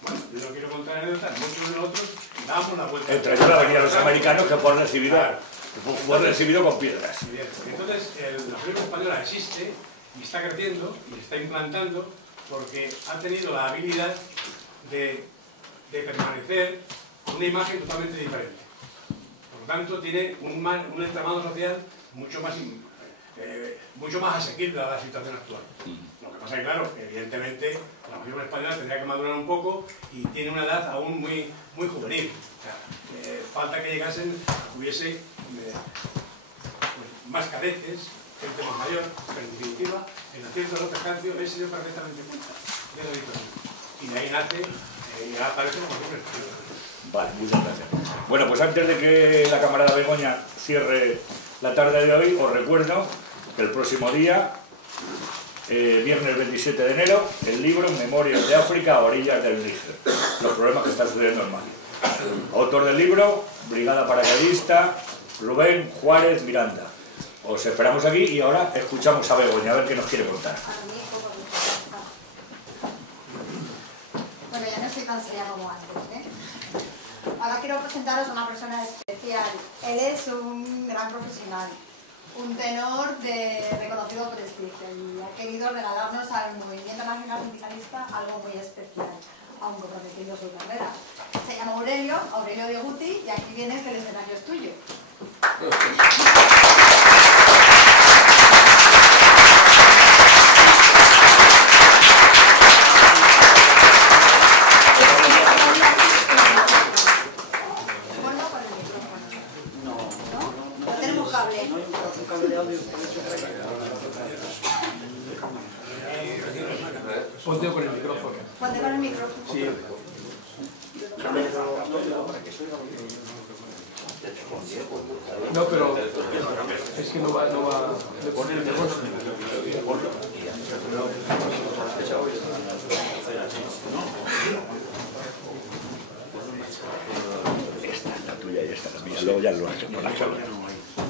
Bueno, yo no quiero contar anécdotas, muchos de nosotros dábamos la vuelta. Entre ellos la venida de los americanos que fue recibido con piedras. Entonces, la Organización Española existe y está creciendo y está implantando porque ha tenido la habilidad de permanecer con una imagen totalmente diferente. Por lo tanto, tiene un entramado social mucho más asequible a la situación actual. Lo que pasa es que, claro, evidentemente, la Unión Española tendría que madurar un poco y tiene una edad aún muy juvenil. O sea, falta que llegasen, hubiese más cadetes, gente más mayor, pero en definitiva, el acierto de López Cancio se dio perfectamente cuenta de la situación. Y de ahí nace, ya aparece como Unión Española. Vale, muchas gracias. Bueno, pues antes de que la camarada Begoña cierre la tarde de hoy, os recuerdo que el próximo día, viernes 27 de enero, el libro Memorias de África a orillas del Níger, los problemas que están sucediendo en Mali. Autor del libro, Brigada Paracaidista, Rubén Juárez Miranda. Os esperamos aquí y ahora escuchamos a Begoña, a ver qué nos quiere contar. Bueno, ya no estoy tan seria como antes, ¿eh? Ahora quiero presentaros a una persona especial. Él es un gran profesional, un tenor de reconocido prestigio y ha querido regalarnos al movimiento nacional sindicalista algo muy especial, aunque prometiendo su carrera. Se llama Aurelio Dieguti, y aquí viene que el escenario es tuyo. Ponte con el micrófono. Ponte con el micrófono. Sí. No, pero es que no va. Le pone el micrófono. Esta es la tuya y esta es la mía. Luego ya lo haces con la cámara.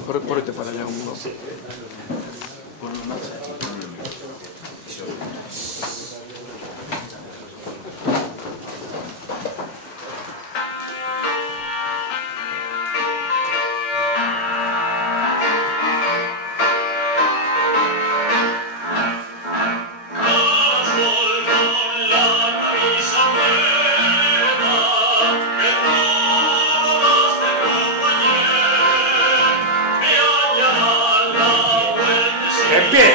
Correte para allá un poco. ¡En pie!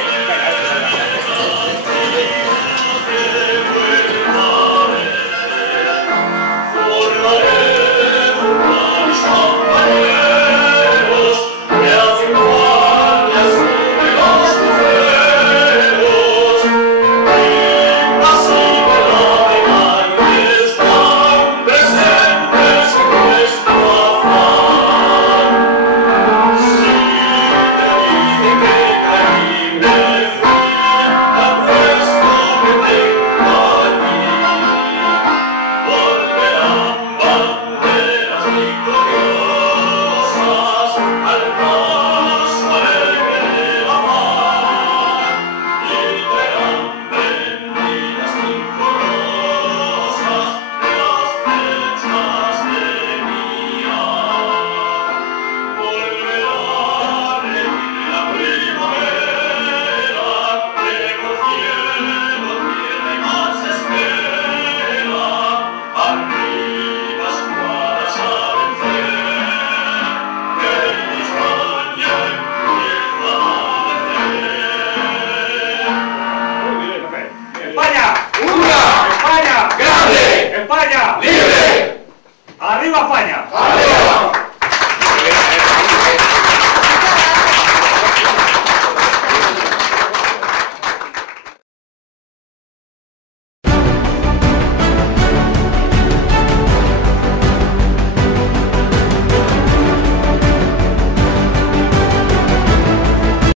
¡España! ¡Grande! ¡España! ¡Libre! ¡Arriba España! ¡Arriba!